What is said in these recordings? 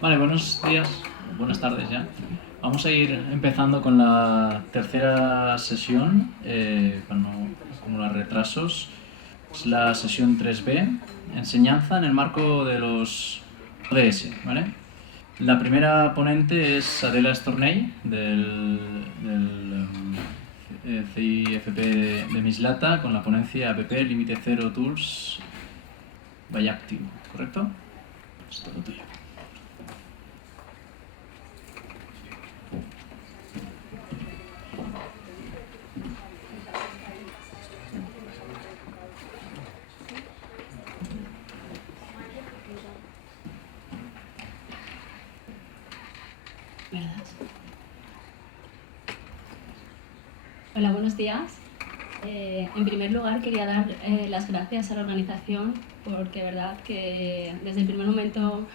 Vale, buenos días, buenas tardes ya. Vamos a ir empezando con la tercera sesión, para no acumular retrasos. Es la sesión 3B, enseñanza en el marco de los ODS, ¿vale? La primera ponente es Adela Estornell, del CIFP de Mislata, con la ponencia APP Límite Cero Tools by Active, ¿correcto? Es todo tuyo. ¿Verdad? Hola, buenos días. En primer lugar, quería dar las gracias a la organización porque, verdad, que desde el primer momento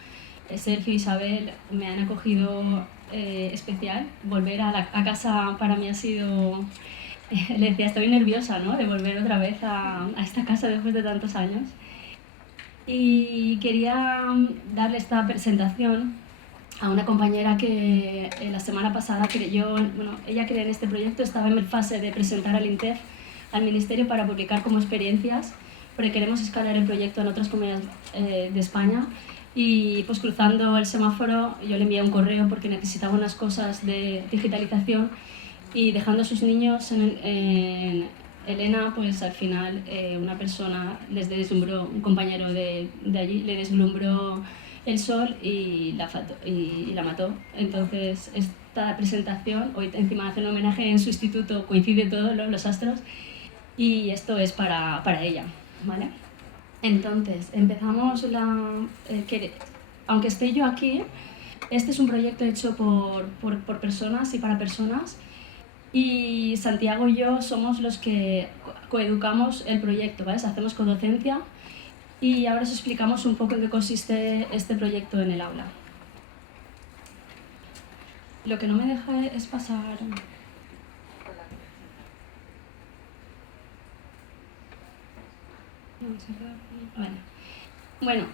Sergio y Isabel me han acogido especial. Volver a casa para mí ha sido... le decía, estoy nerviosa, ¿no?, de volver otra vez a esta casa después de tantos años. Y quería darle esta presentación a una compañera que la semana pasada ella cree en este proyecto, estaba en fase de presentar al INTEF, al Ministerio, para publicar como experiencias, porque queremos escalar el proyecto en otras comunidades de España. Y pues cruzando el semáforo yo le envié un correo porque necesitaba unas cosas de digitalización, y dejando a sus niños en Elena, pues al final una persona les deslumbró, un compañero de allí le deslumbró el sol y la mató. Entonces esta presentación, hoy encima hace un homenaje en su instituto, coincide todos los astros, y esto es para ella, ¿vale? Entonces empezamos aunque esté yo aquí, este es un proyecto hecho por personas y para personas, y Santiago y yo somos los que coeducamos el proyecto, ¿vale? Hacemos codocencia, y ahora os explicamos un poco en qué consiste este proyecto en el aula. Lo que no me deja es pasar... Bueno,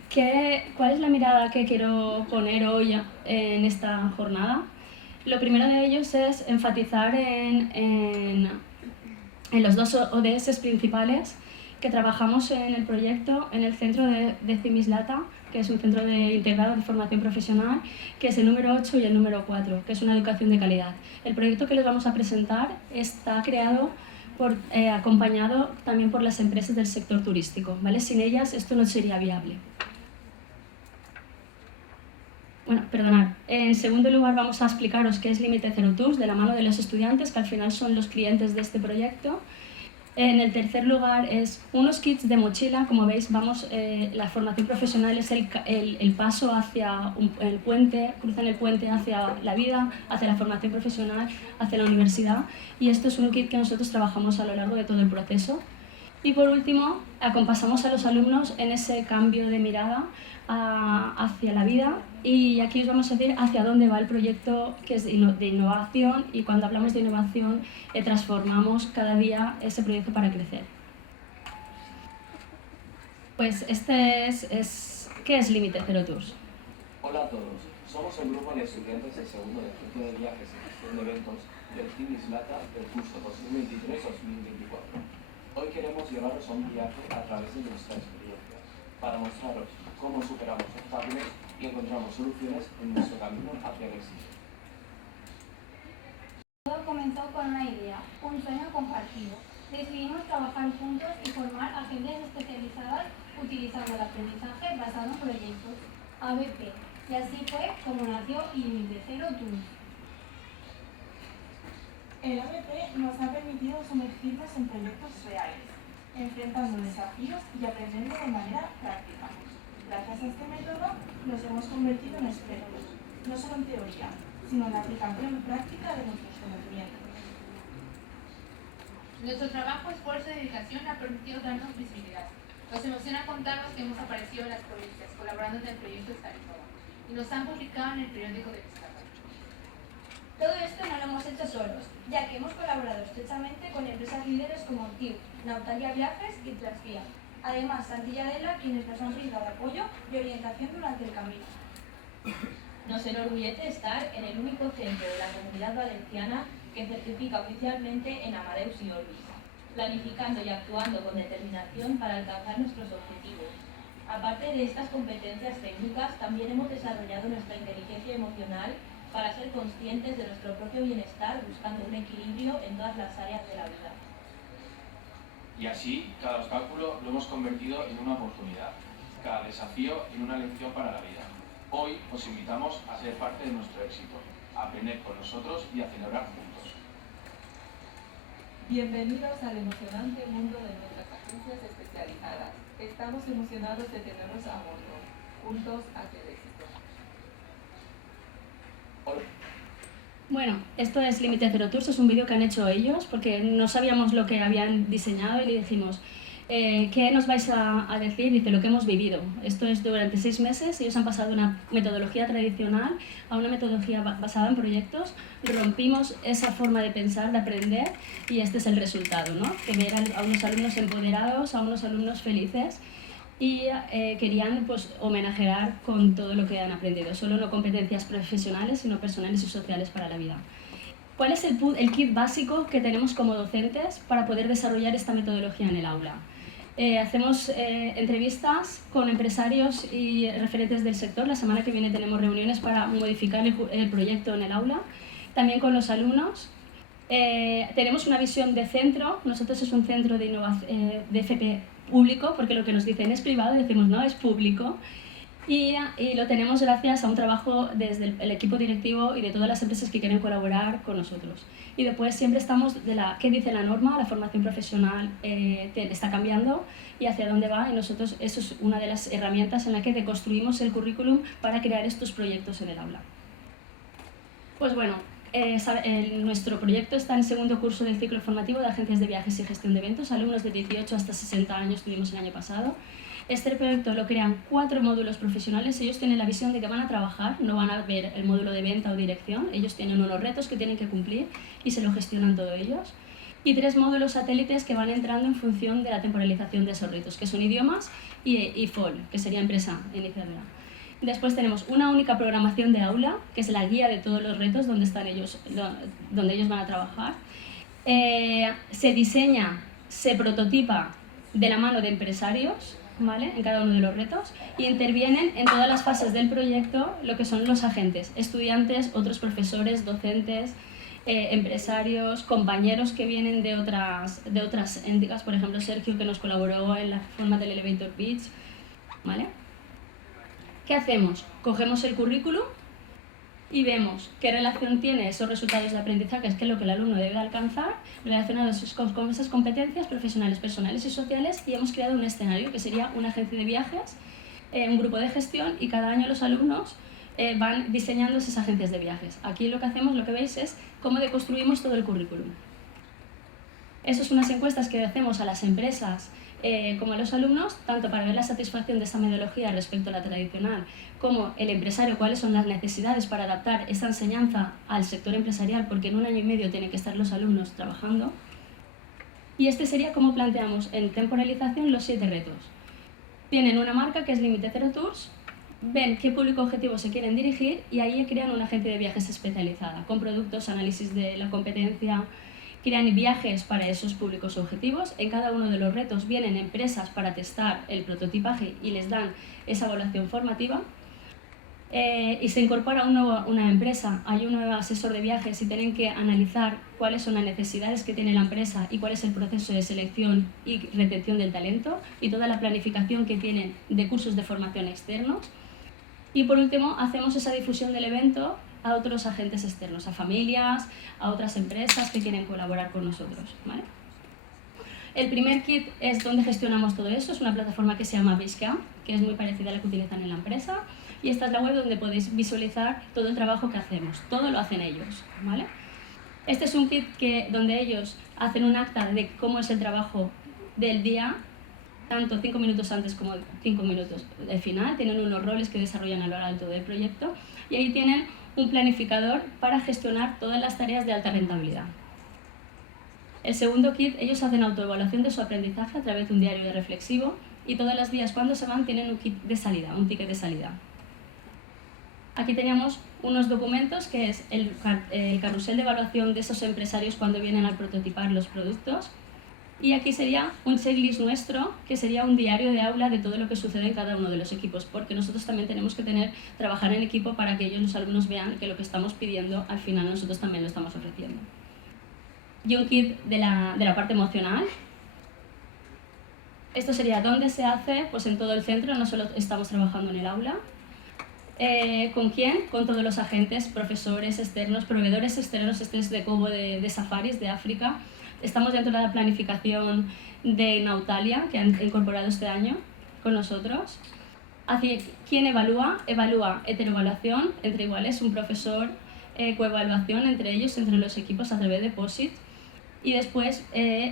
¿cuál es la mirada que quiero poner hoy en esta jornada? Lo primero de ellos es enfatizar en los dos ODS principales que trabajamos en el proyecto, en el centro de Cimislata, que es un centro integrado de formación profesional, que es el número 8 y el número 4, que es una educación de calidad. El proyecto que les vamos a presentar está creado acompañado también por las empresas del sector turístico, ¿vale? Sin ellas esto no sería viable. Bueno, perdonad. En segundo lugar vamos a explicaros qué es Límite Cero Tools, de la mano de los estudiantes, que al final son los clientes de este proyecto. En el tercer lugar es unos kits de mochila. Como veis, la formación profesional es el paso hacia el puente, cruzan el puente hacia la vida, hacia la formación profesional, hacia la universidad, y esto es un kit que nosotros trabajamos a lo largo de todo el proceso. Y por último, acompasamos a los alumnos en ese cambio de mirada hacia la vida, y aquí os vamos a decir hacia dónde va el proyecto, que es de innovación, y cuando hablamos de innovación transformamos cada día ese proyecto para crecer. Pues ¿qué es Límite Cero Tours? Hola a todos, somos el grupo de estudiantes del segundo de ciclo de viajes y gestión de eventos del Cimislata del curso 2023-2024. Hoy queremos llevaros a un viaje a través de nuestra experiencia, para mostraros cómo superamos obstáculos y encontramos soluciones en nuestro camino hacia el éxito. Todo comenzó con una idea, un sueño compartido. Decidimos trabajar juntos y formar agencias especializadas utilizando el aprendizaje basado en proyectos, ABP, y así fue como nació Límite Cero Tools. El ABP nos ha permitido sumergirnos en proyectos reales, enfrentando desafíos y aprendiendo de manera práctica. Gracias a este método nos hemos convertido en expertos, no solo en teoría, sino en la aplicación práctica de nuestros conocimientos. Nuestro trabajo, esfuerzo y dedicación ha permitido darnos visibilidad. Nos emociona contaros que hemos aparecido en las provincias, colaborando en el proyecto Estaritoba, y nos han publicado en el periódico de Mislata. Todo esto no lo hemos hecho solos, ya que hemos colaborado estrechamente con empresas líderes como TIU, Nautalia Viajes y Transvía. Además, Santi y Adela, quienes nos han brindado apoyo y orientación durante el camino. Nos enorgullece estar en el único centro de la Comunidad Valenciana que certifica oficialmente en Amadeus y Orbis, planificando y actuando con determinación para alcanzar nuestros objetivos. Aparte de estas competencias técnicas, también hemos desarrollado nuestra inteligencia emocional para ser conscientes de nuestro propio bienestar, buscando un equilibrio en todas las áreas de la vida. Y así, cada obstáculo lo hemos convertido en una oportunidad, cada desafío en una lección para la vida. Hoy os invitamos a ser parte de nuestro éxito, a aprender con nosotros y a celebrar juntos. Bienvenidos al emocionante mundo de nuestras agencias especializadas. Estamos emocionados de tenerlos a bordo. Juntos hacia el éxito. Bueno, esto es Límite Cero Tours, es un vídeo que han hecho ellos porque no sabíamos lo que habían diseñado y le dijimos ¿qué nos vais a decir? Dice, lo que hemos vivido. Esto es durante 6 meses, ellos han pasado de una metodología tradicional a una metodología basada en proyectos, rompimos esa forma de pensar, de aprender y este es el resultado, ¿no? Que ver a unos alumnos empoderados, a unos alumnos felices y querían pues, homenajear con todo lo que han aprendido, solo no competencias profesionales, sino personales y sociales para la vida. ¿Cuál es el kit básico que tenemos como docentes para poder desarrollar esta metodología en el aula? Hacemos entrevistas con empresarios y referentes del sector. La semana que viene tenemos reuniones para modificar el proyecto en el aula. También con los alumnos. Tenemos una visión de centro. Nosotros es un centro de innovación de FP público, porque lo que nos dicen es privado, decimos no, es público. Y lo tenemos gracias a un trabajo desde el equipo directivo y de todas las empresas que quieren colaborar con nosotros. Y después siempre estamos de qué dice la norma, la formación profesional está cambiando y hacia dónde va. Y nosotros eso es una de las herramientas en la que deconstruimos el currículum para crear estos proyectos en el aula. Pues bueno, nuestro proyecto está en el segundo curso del ciclo formativo de agencias de viajes y gestión de eventos. Alumnos de 18 hasta 60 años tuvimos el año pasado. Este proyecto lo crean 4 módulos profesionales. Ellos tienen la visión de que van a trabajar, no van a ver el módulo de venta o dirección. Ellos tienen unos retos que tienen que cumplir y se lo gestionan todos ellos. Y 3 módulos satélites que van entrando en función de la temporalización de esos retos, que son idiomas y FOL, que sería empresa iniciadora. Después tenemos una única programación de aula, que es la guía de todos los retos donde ellos van a trabajar. Se diseña, se prototipa de la mano de empresarios, ¿vale? En cada uno de los retos y intervienen en todas las fases del proyecto lo que son los agentes, estudiantes, otros profesores, docentes, empresarios, compañeros que vienen de otras entidades, por ejemplo Sergio que nos colaboró en la forma del Elevator Pitch, ¿vale? ¿Qué hacemos? Cogemos el currículum y vemos qué relación tiene esos resultados de aprendizaje, que es lo que el alumno debe alcanzar, relacionados con esas competencias profesionales, personales y sociales, y hemos creado un escenario que sería una agencia de viajes, un grupo de gestión, y cada año los alumnos van diseñando esas agencias de viajes. Aquí lo que hacemos, lo que veis, es cómo deconstruimos todo el currículum. Eso es unas encuestas que hacemos a las empresas como a los alumnos, tanto para ver la satisfacción de esa metodología respecto a la tradicional, como el empresario, cuáles son las necesidades para adaptar esa enseñanza al sector empresarial, porque en 1 año y medio tienen que estar los alumnos trabajando. Y este sería cómo planteamos en temporalización los 7 retos. Tienen una marca que es Límite Cero Tours, ven qué público objetivo se quieren dirigir y ahí crean una agencia de viajes especializada, con productos, análisis de la competencia, crean viajes para esos públicos objetivos. En cada uno de los retos vienen empresas para testar el prototipaje y les dan esa evaluación formativa. Y se incorpora una empresa, hay un nuevo asesor de viajes y tienen que analizar cuáles son las necesidades que tiene la empresa y cuál es el proceso de selección y retención del talento y toda la planificación que tienen de cursos de formación externos. Y por último, hacemos esa difusión del evento a otros agentes externos, a familias, a otras empresas que quieren colaborar con nosotros, ¿vale? El primer kit es donde gestionamos todo eso, es una plataforma que se llama Basecamp, que es muy parecida a la que utilizan en la empresa, y esta es la web donde podéis visualizar todo el trabajo que hacemos, todo lo hacen ellos, ¿vale? Este es un kit donde ellos hacen un acta de cómo es el trabajo del día, tanto 5 minutos antes como 5 minutos del final, tienen unos roles que desarrollan a lo largo del proyecto, y ahí tienen un planificador para gestionar todas las tareas de alta rentabilidad. El segundo kit, ellos hacen autoevaluación de su aprendizaje a través de un diario reflexivo y todos los días cuando se van tienen un kit de salida, un ticket de salida. Aquí teníamos unos documentos que es el carrusel de evaluación de esos empresarios cuando vienen a prototipar los productos. Y aquí sería un checklist nuestro, que sería un diario de aula de todo lo que sucede en cada uno de los equipos, porque nosotros también tenemos que trabajar en equipo para que ellos, los alumnos, vean que lo que estamos pidiendo al final nosotros también lo estamos ofreciendo. Y un kit de la parte emocional. Esto sería dónde se hace, pues en todo el centro, no solo estamos trabajando en el aula. ¿Con quién? Con todos los agentes, profesores externos, proveedores externos, este es de Cobo de Safaris, de África. Estamos dentro de la planificación de Nautalia, que han incorporado este año con nosotros. ¿Quién evalúa? Evalúa heteroevaluación entre iguales, un profesor, coevaluación entre ellos, entre los equipos a través de POSIT. Y después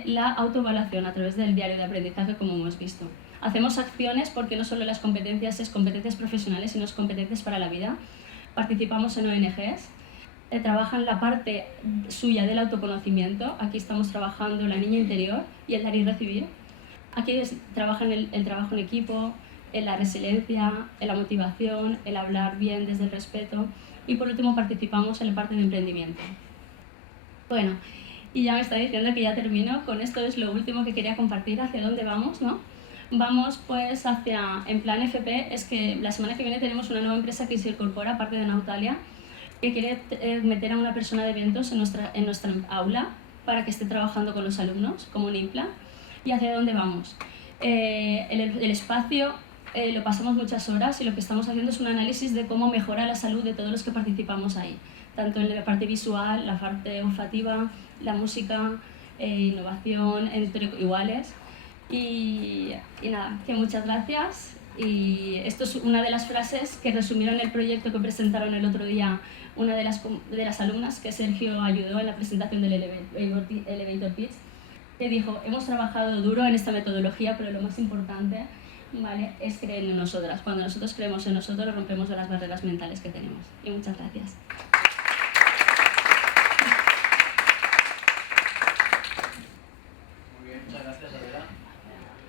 la autoevaluación a través del diario de aprendizaje, como hemos visto. Hacemos acciones porque no solo las competencias es competencias profesionales, sino es competencias para la vida. Participamos en ONGs. Trabajan la parte suya del autoconocimiento. Aquí estamos trabajando la niña interior y el dar y recibir. Aquí trabajan el trabajo en equipo, en la resiliencia, en la motivación, el hablar bien desde el respeto. Y por último participamos en la parte de emprendimiento. Bueno, y ya me está diciendo que ya termino. Con esto es lo último que quería compartir, hacia dónde vamos, ¿no? Vamos pues hacia, en plan FP, es que la semana que viene tenemos una nueva empresa que se incorpora, aparte de Nautalia, que quiere meter a una persona de eventos en nuestra aula para que esté trabajando con los alumnos, como un IMPLA. ¿Y hacia dónde vamos? El espacio lo pasamos muchas horas y lo que estamos haciendo es un análisis de cómo mejora la salud de todos los que participamos ahí, tanto en la parte visual, la parte olfativa, la música, innovación, entre iguales. Y nada, que muchas gracias. Y esto es una de las frases que resumieron el proyecto que presentaron el otro día una de las alumnas que Sergio ayudó en la presentación del Elevator Pitch, que dijo: hemos trabajado duro en esta metodología, pero lo más importante, ¿vale?, es creer en nosotras. Cuando nosotros creemos en nosotros, rompemos las barreras mentales que tenemos. Y muchas gracias. Muy bien, muchas gracias, Adela.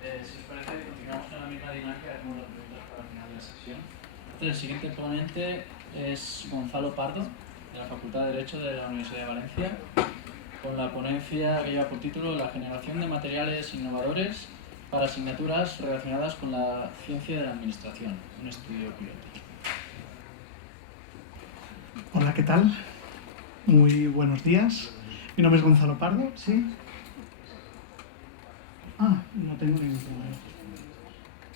Si os parece, continuamos con la misma dinámica, hacemos las preguntas para el final de la sesión. Entonces, el siguiente ponente es Gonzalo Pardo, de la Facultad de Derecho de la Universidad de Valencia, con la ponencia que lleva por título La generación de materiales innovadores para asignaturas relacionadas con la ciencia de la administración, un estudio piloto. Hola, ¿qué tal? Muy buenos días. Mi nombre es Gonzalo Pardo, ¿sí? No tengo ningún problema.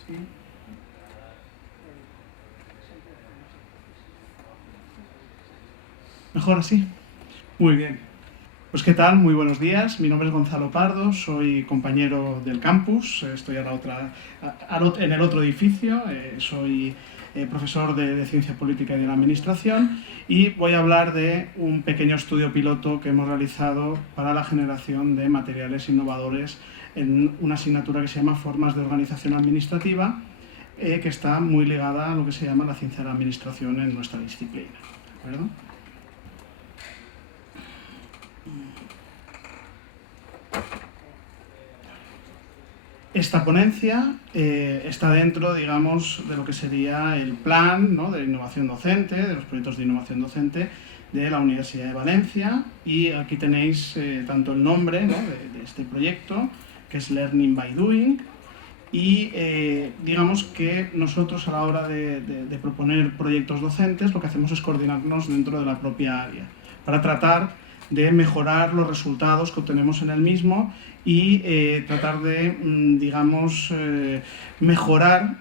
¿Sí? ¿Mejor así? Muy bien. Pues ¿qué tal? Muy buenos días. Mi nombre es Gonzalo Pardo, soy compañero del campus, estoy en el otro edificio, soy profesor de Ciencia Política y de la Administración y voy a hablar de un pequeño estudio piloto que hemos realizado para la generación de materiales innovadores en una asignatura que se llama Formas de Organización Administrativa, que está muy ligada a lo que se llama la ciencia de la administración en nuestra disciplina. ¿De acuerdo? Esta ponencia está dentro, digamos, de lo que sería el plan, ¿no?, de innovación docente, de los proyectos de innovación docente de la Universidad de Valencia, y aquí tenéis tanto el nombre, ¿no?, de este proyecto, que es Learning by Doing, y digamos que nosotros a la hora de proponer proyectos docentes lo que hacemos es coordinarnos dentro de la propia área para tratar de mejorar los resultados que obtenemos en el mismo y tratar de, digamos, mejorar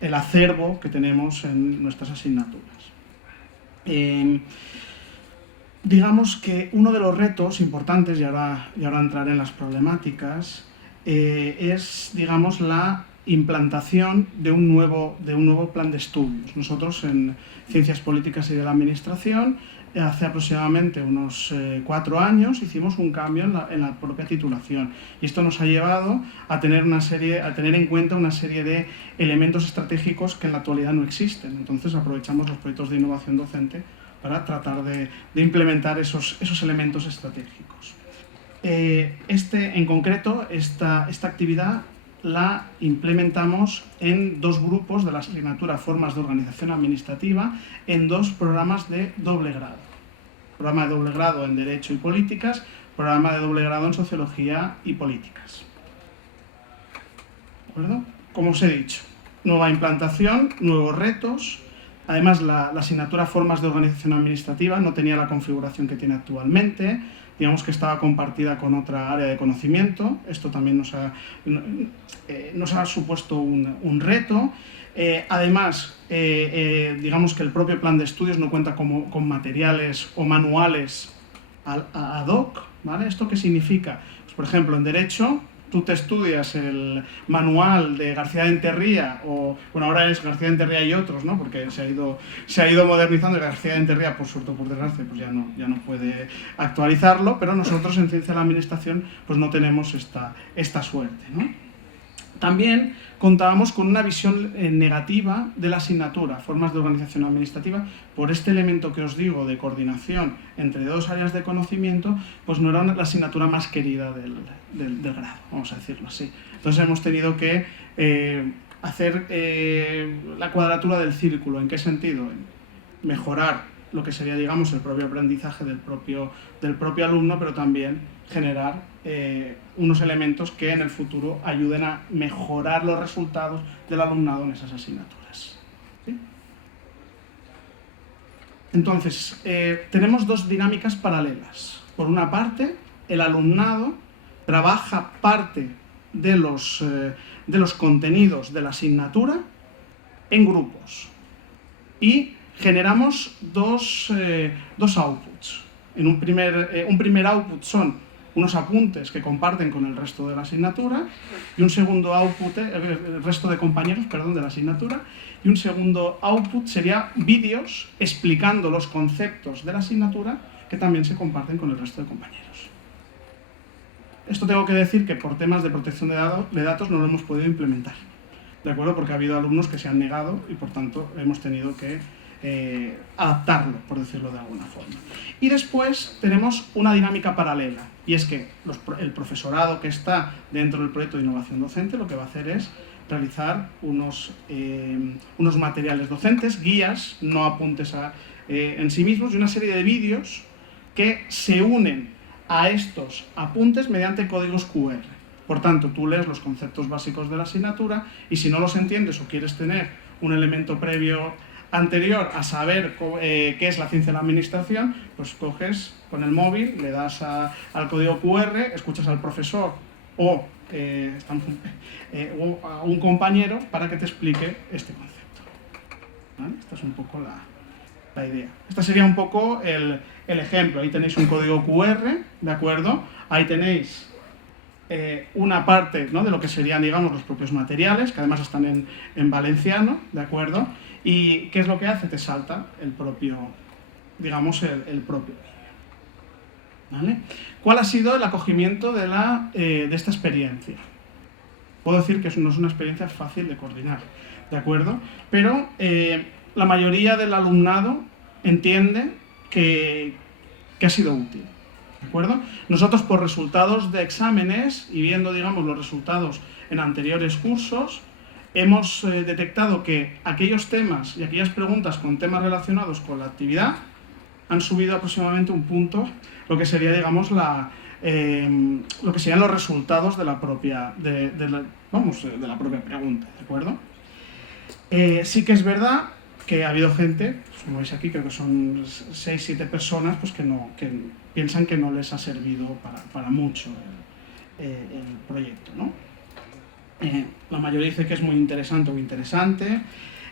el acervo que tenemos en nuestras asignaturas. Digamos que uno de los retos importantes, y ahora entraré en las problemáticas, es, digamos, la implantación de un nuevo plan de estudios. Nosotros en Ciencias Políticas y de la Administración, hace aproximadamente unos 4 años hicimos un cambio en la propia titulación, y esto nos ha llevado a tener en cuenta una serie de elementos estratégicos que en la actualidad no existen. Entonces aprovechamos los proyectos de innovación docente para tratar de implementar esos elementos estratégicos. En concreto, esta actividad la implementamos en 2 grupos de la asignatura Formas de Organización Administrativa en 2 programas de doble grado. Programa de doble grado en Derecho y Políticas, programa de doble grado en Sociología y Políticas. ¿De acuerdo? Como os he dicho, nueva implantación, nuevos retos. Además, la asignatura Formas de Organización Administrativa no tenía la configuración que tiene actualmente. Digamos que estaba compartida con otra área de conocimiento. Esto también nos ha supuesto un reto. Además, digamos que el propio plan de estudios no cuenta con materiales o manuales ad hoc, ¿vale? ¿Esto qué significa? Pues, por ejemplo, en Derecho, tú te estudias el manual de García de Enterría, o bueno, ahora es García de Enterría y otros, ¿no? Porque se ha ido modernizando, y García de Enterría, por suerte o por desgracia, pues ya no puede actualizarlo, pero nosotros en Ciencia de la Administración pues no tenemos esta suerte, ¿no? También contábamos con una visión negativa de la asignatura, Formas de Organización Administrativa, por este elemento que os digo de coordinación entre 2 áreas de conocimiento, pues no era la asignatura más querida del grado, vamos a decirlo así. Entonces hemos tenido que hacer la cuadratura del círculo. ¿En qué sentido? En mejorar lo que sería, digamos, el propio aprendizaje del propio alumno, pero también generar unos elementos que en el futuro ayuden a mejorar los resultados del alumnado en esas asignaturas. ¿Sí? Entonces, tenemos 2 dinámicas paralelas. Por una parte, el alumnado trabaja parte de los contenidos de la asignatura en grupos y generamos dos outputs. Un primer output son unos apuntes que comparten con el resto de la asignatura, y un segundo output, el resto de compañeros, perdón, de la asignatura, y un segundo output sería vídeos explicando los conceptos de la asignatura que también se comparten con el resto de compañeros. Esto tengo que decir que por temas de protección de datos no lo hemos podido implementar, ¿de acuerdo? Porque ha habido alumnos que se han negado y por tanto hemos tenido que adaptarlo, por decirlo de alguna forma. Y después tenemos una dinámica paralela, y es que el profesorado que está dentro del proyecto de innovación docente lo que va a hacer es realizar unos materiales docentes, guías, no apuntes en sí mismos, y una serie de vídeos que se unen a estos apuntes mediante códigos QR. Por tanto, tú lees los conceptos básicos de la asignatura y si no los entiendes o quieres tener un elemento previo anterior a saber qué es la ciencia de la administración, pues coges con el móvil, le das al código QR, escuchas al profesor o a un compañero para que te explique este concepto. ¿Vale? Esta es un poco la idea. Esta sería un poco el ejemplo. Ahí tenéis un código QR, ¿de acuerdo? Ahí tenéis una parte, ¿no?, de lo que serían, digamos, los propios materiales, que además están en valenciano, ¿de acuerdo? ¿Y qué es lo que hace? Te salta el propio, digamos, el propio vídeo. ¿Vale? ¿Cuál ha sido el acogimiento de esta experiencia? Puedo decir que no es una experiencia fácil de coordinar, ¿de acuerdo? Pero la mayoría del alumnado entiende que ha sido útil, ¿de acuerdo? Nosotros, por resultados de exámenes y viendo, digamos, los resultados en anteriores cursos, hemos detectado que aquellos temas y aquellas preguntas con temas relacionados con la actividad han subido aproximadamente un punto, lo que sería, digamos, lo que serían los resultados de la propia, de la propia pregunta, ¿de acuerdo? Sí que es verdad que ha habido gente, pues como veis aquí, creo que son 6-7 personas, pues que piensan que no les ha servido para mucho el proyecto, ¿no? La mayoría dice que es muy interesante o interesante.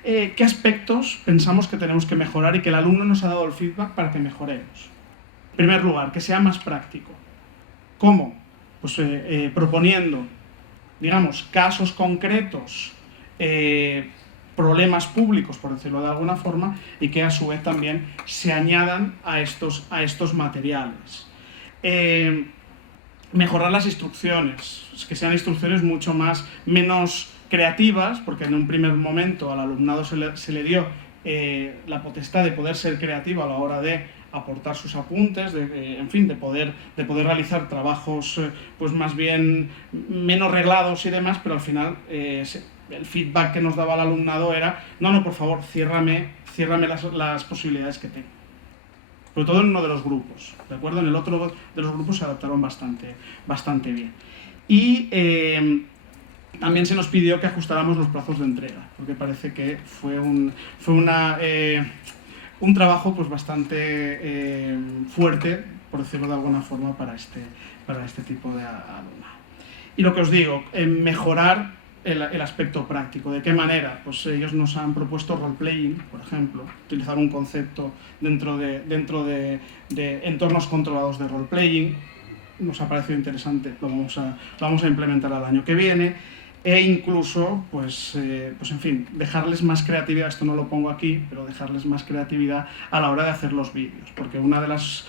¿Qué aspectos pensamos que tenemos que mejorar y que el alumno nos ha dado el feedback para que mejoremos? En primer lugar, que sea más práctico. ¿Cómo? Pues proponiendo, digamos, casos concretos, problemas públicos, por decirlo de alguna forma, y que a su vez también se añadan a estos materiales. Mejorar las instrucciones, que sean instrucciones menos creativas, porque en un primer momento al alumnado se le dio la potestad de poder ser creativo a la hora de aportar sus apuntes, en fin, de poder realizar trabajos pues más bien menos reglados y demás, pero al final el feedback que nos daba el alumnado era no, por favor, ciérrame las posibilidades que tengo. Sobre todo en uno de los grupos, ¿de acuerdo? En el otro de los grupos se adaptaron bastante bien. Y también se nos pidió que ajustáramos los plazos de entrega, porque parece que fue un trabajo pues bastante fuerte, por decirlo de alguna forma, para este tipo de alumnado. Y lo que os digo, mejorar el aspecto práctico. ¿De qué manera? Pues ellos nos han propuesto role-playing, por ejemplo, utilizar un concepto dentro de entornos controlados de role-playing. Nos ha parecido interesante, lo vamos a implementar al año que viene. E incluso, pues en fin, dejarles más creatividad, esto no lo pongo aquí, pero dejarles más creatividad a la hora de hacer los vídeos, porque una de las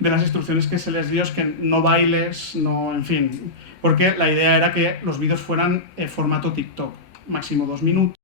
instrucciones que se les dio es que no bailes, en fin, porque la idea era que los vídeos fueran formato TikTok, máximo 2 minutos,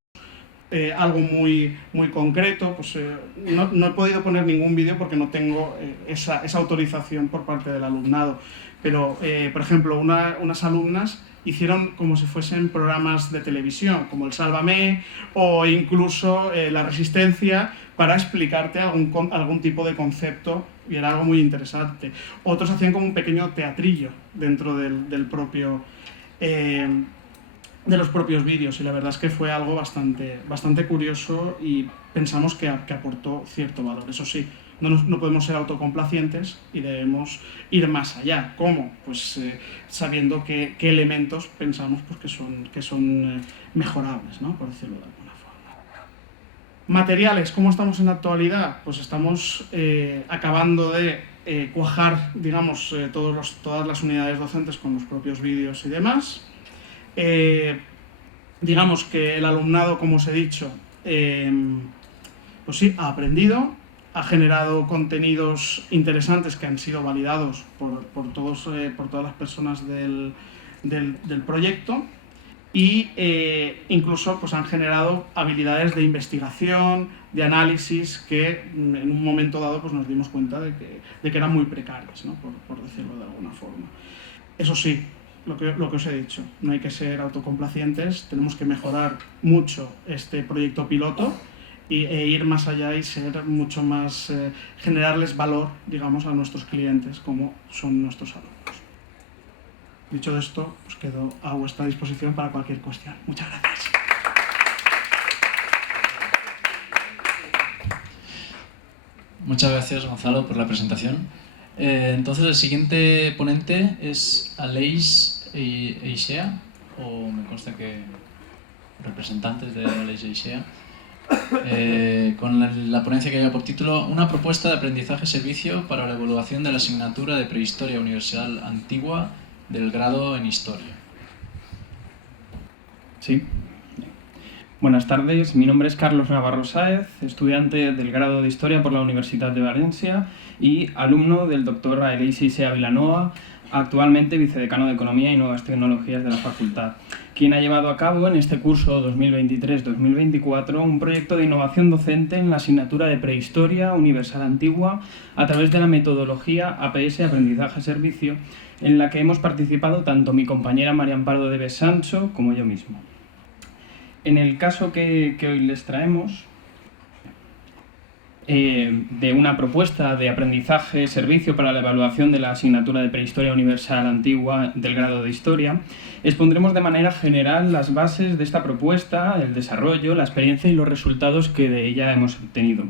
algo muy concreto. Pues no he podido poner ningún vídeo porque no tengo esa autorización por parte del alumnado, pero por ejemplo, unas alumnas hicieron como si fuesen programas de televisión, como el Sálvame o incluso La Resistencia, para explicarte algún tipo de concepto, y era algo muy interesante. Otros hacían como un pequeño teatrillo dentro de los propios vídeos, y la verdad es que fue algo bastante curioso y pensamos que aportó cierto valor. Eso sí, no podemos ser autocomplacientes y debemos ir más allá. ¿Cómo? Pues sabiendo qué elementos pensamos pues, que son mejorables, ¿no? Por decirlo de alguna forma. Materiales, ¿cómo estamos en la actualidad? Pues estamos acabando de cuajar, digamos, todas las unidades docentes con los propios vídeos y demás. Digamos que el alumnado, como os he dicho, pues sí, ha aprendido, ha generado contenidos interesantes que han sido validados por todas las personas del proyecto, y incluso pues, han generado habilidades de investigación, de análisis, que en un momento dado pues, nos dimos cuenta de que eran muy precarias, ¿no? por decirlo de alguna forma. Eso sí, lo que os he dicho, no hay que ser autocomplacientes, tenemos que mejorar mucho este proyecto piloto e ir más allá y ser mucho más, generarles valor, digamos, a nuestros clientes, como son nuestros alumnos. Dicho esto, os quedo a vuestra disposición para cualquier cuestión. Muchas gracias. Muchas gracias, Gonzalo, por la presentación. Entonces, el siguiente ponente es Aleix Eixea, o me consta que representantes de Aleix Eixea, con la ponencia que lleva por título Una propuesta de aprendizaje-servicio para la evaluación de la asignatura de Prehistoria Universal Antigua del grado en Historia. Sí. Buenas tardes, mi nombre es Carlos Navarro Sáez, estudiante del grado de Historia por la Universidad de Valencia y alumno del doctor Aleix Eixea Vilanova, actualmente vicedecano de Economía y Nuevas Tecnologías de la Facultad, quien ha llevado a cabo en este curso 2023-2024 un proyecto de innovación docente en la asignatura de Prehistoria Universal Antigua a través de la metodología APS Aprendizaje-Servicio, en la que hemos participado tanto mi compañera María Amparo de Sancho como yo mismo. En el caso que hoy les traemos, de una propuesta de aprendizaje-servicio para la evaluación de la asignatura de Prehistoria Universal Antigua del grado de Historia, expondremos de manera general las bases de esta propuesta, el desarrollo, la experiencia y los resultados que de ella hemos obtenido.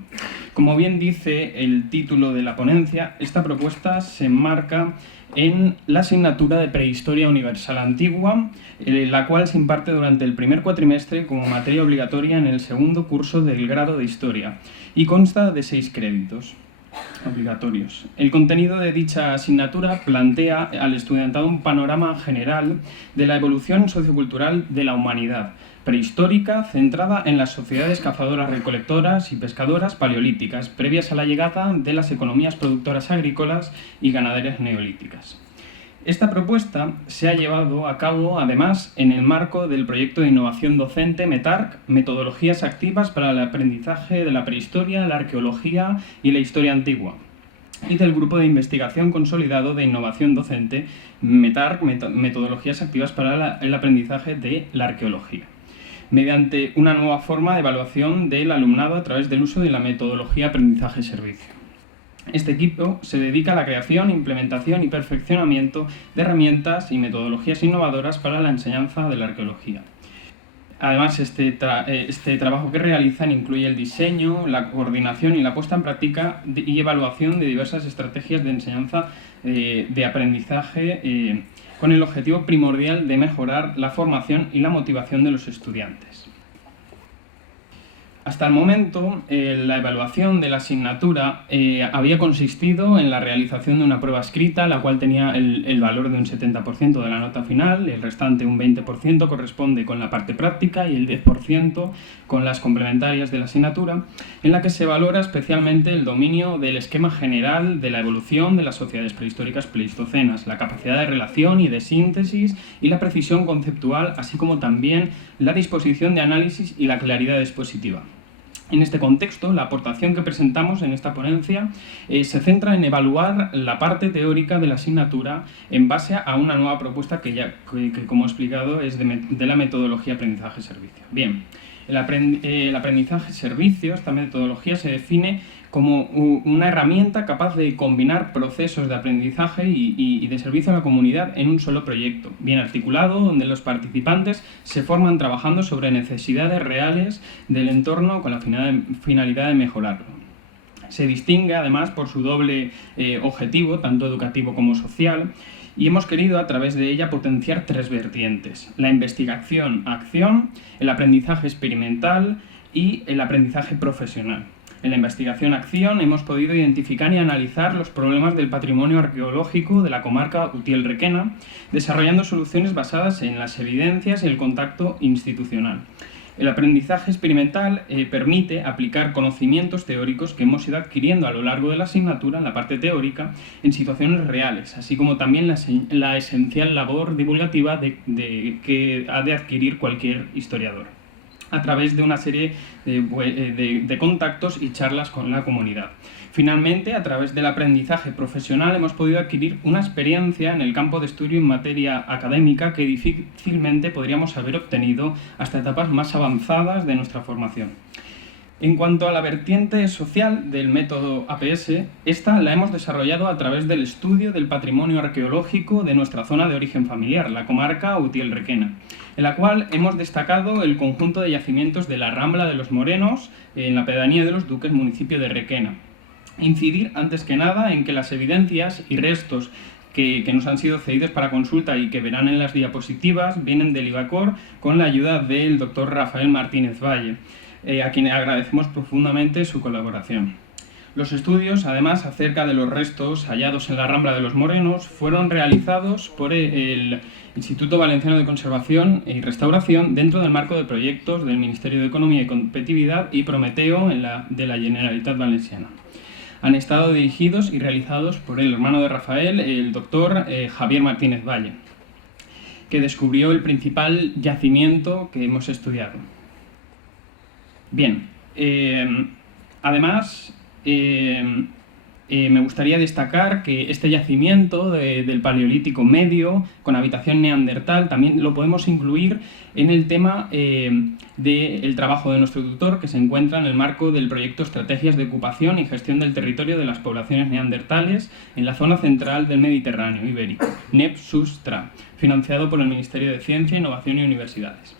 Como bien dice el título de la ponencia, esta propuesta se enmarca en la asignatura de Prehistoria Universal Antigua, la cual se imparte durante el primer cuatrimestre como materia obligatoria en el segundo curso del grado de Historia y consta de 6 créditos obligatorios. El contenido de dicha asignatura plantea al estudiantado un panorama general de la evolución sociocultural de la humanidad prehistórica centrada en las sociedades cazadoras, recolectoras y pescadoras paleolíticas, previas a la llegada de las economías productoras agrícolas y ganaderas neolíticas. Esta propuesta se ha llevado a cabo, además, en el marco del proyecto de innovación docente METARC, Metodologías Activas para el Aprendizaje de la Prehistoria, la Arqueología y la Historia Antigua, y del Grupo de Investigación Consolidado de Innovación Docente, METARC, Metodologías Activas para el Aprendizaje de la Arqueología, mediante una nueva forma de evaluación del alumnado a través del uso de la metodología aprendizaje-servicio. Este equipo se dedica a la creación, implementación y perfeccionamiento de herramientas y metodologías innovadoras para la enseñanza de la arqueología. Además, este trabajo que realizan incluye el diseño, la coordinación y la puesta en práctica y evaluación de diversas estrategias de enseñanza de aprendizaje con el objetivo primordial de mejorar la formación y la motivación de los estudiantes. Hasta el momento, la evaluación de la asignatura había consistido en la realización de una prueba escrita, la cual tenía el valor de un 70% de la nota final, el restante un 20% corresponde con la parte práctica y el 10% con las complementarias de la asignatura, en la que se valora especialmente el dominio del esquema general de la evolución de las sociedades prehistóricas pleistocenas, la capacidad de relación y de síntesis y la precisión conceptual, así como también la disposición de análisis y la claridad expositiva. En este contexto, la aportación que presentamos en esta ponencia se centra en evaluar la parte teórica de la asignatura en base a una nueva propuesta que como he explicado, es de la metodología aprendizaje-servicio. Bien, el aprendizaje-servicio, esta metodología se define como una herramienta capaz de combinar procesos de aprendizaje y de servicio a la comunidad en un solo proyecto, bien articulado, donde los participantes se forman trabajando sobre necesidades reales del entorno con la finalidad de mejorarlo. Se distingue además por su doble objetivo, tanto educativo como social, y hemos querido a través de ella potenciar tres vertientes: la investigación-acción, el aprendizaje experimental y el aprendizaje profesional. En la investigación-acción hemos podido identificar y analizar los problemas del patrimonio arqueológico de la comarca Utiel-Requena, desarrollando soluciones basadas en las evidencias y el contacto institucional. El aprendizaje experimental permite aplicar conocimientos teóricos que hemos ido adquiriendo a lo largo de la asignatura, en la parte teórica, en situaciones reales, así como también la esencial labor divulgativa que ha de adquirir cualquier historiador, a través de una serie de contactos y charlas con la comunidad. Finalmente, a través del aprendizaje profesional hemos podido adquirir una experiencia en el campo de estudio en materia académica que difícilmente podríamos haber obtenido hasta etapas más avanzadas de nuestra formación. En cuanto a la vertiente social del método APS, esta la hemos desarrollado a través del estudio del patrimonio arqueológico de nuestra zona de origen familiar, la comarca Utiel-Requena, en la cual hemos destacado el conjunto de yacimientos de la Rambla de los Morenos, en la pedanía de Los Duques, municipio de Requena. Incidir, antes que nada, en que las evidencias y restos que nos han sido cedidos para consulta y que verán en las diapositivas vienen del IVACOR con la ayuda del doctor Rafael Martínez Valle, a quien agradecemos profundamente su colaboración. Los estudios, además, acerca de los restos hallados en la Rambla de los Morenos fueron realizados por el Instituto Valenciano de Conservación y Restauración dentro del marco de proyectos del Ministerio de Economía y Competitividad y Prometeo de la Generalitat Valenciana. Han estado dirigidos y realizados por el hermano de Rafael, el doctor Javier Martínez Valle, que descubrió el principal yacimiento que hemos estudiado. Bien, además me gustaría destacar que este yacimiento del Paleolítico Medio, con habitación neandertal, también lo podemos incluir en el tema del trabajo de nuestro tutor, que se encuentra en el marco del proyecto Estrategias de Ocupación y Gestión del Territorio de las Poblaciones Neandertales en la zona central del Mediterráneo ibérico, NEP-SUSTRA, financiado por el Ministerio de Ciencia, Innovación y Universidades.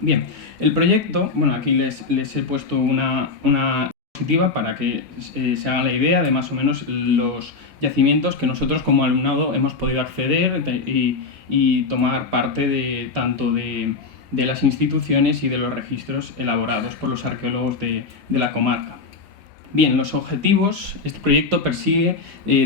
Bien, el proyecto, bueno, aquí les he puesto una diapositiva para que se hagan la idea de más o menos los yacimientos que nosotros como alumnado hemos podido acceder y tomar parte tanto de las instituciones y de los registros elaborados por los arqueólogos de la comarca. Bien, los objetivos, este proyecto persigue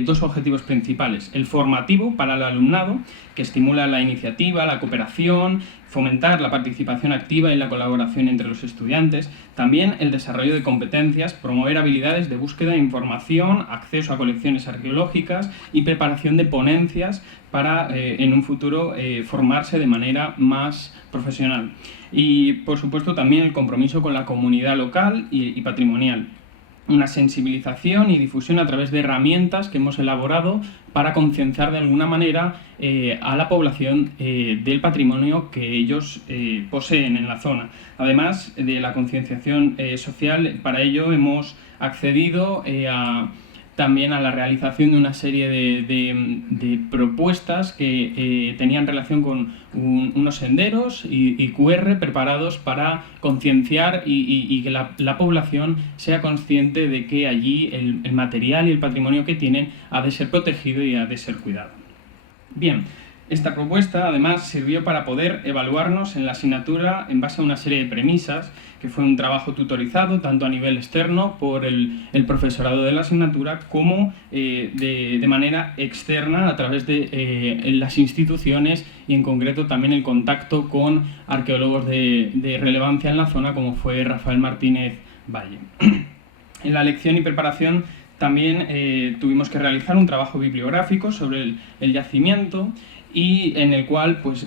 dos objetivos principales. El formativo para el alumnado, que estimula la iniciativa, la cooperación, fomentar la participación activa y la colaboración entre los estudiantes. También el desarrollo de competencias, promover habilidades de búsqueda de información, acceso a colecciones arqueológicas y preparación de ponencias para en un futuro formarse de manera más profesional. Y por supuesto también el compromiso con la comunidad local y patrimonial. Una sensibilización y difusión a través de herramientas que hemos elaborado para concienciar de alguna manera a la población del patrimonio que ellos poseen en la zona. Además de la concienciación social, para ello hemos accedido también a la realización de una serie de propuestas que tenían relación con unos senderos y QR preparados para concienciar y que la población sea consciente de que allí el material y el patrimonio que tienen ha de ser protegido y ha de ser cuidado. Bien, esta propuesta además sirvió para poder evaluarnos en la asignatura en base a una serie de premisas, que fue un trabajo tutorizado tanto a nivel externo por el profesorado de la asignatura como de manera externa a través de las instituciones y en concreto también el contacto con arqueólogos de relevancia en la zona como fue Rafael Martínez Valle. En la lección y preparación también tuvimos que realizar un trabajo bibliográfico sobre el yacimiento y en el cual pues,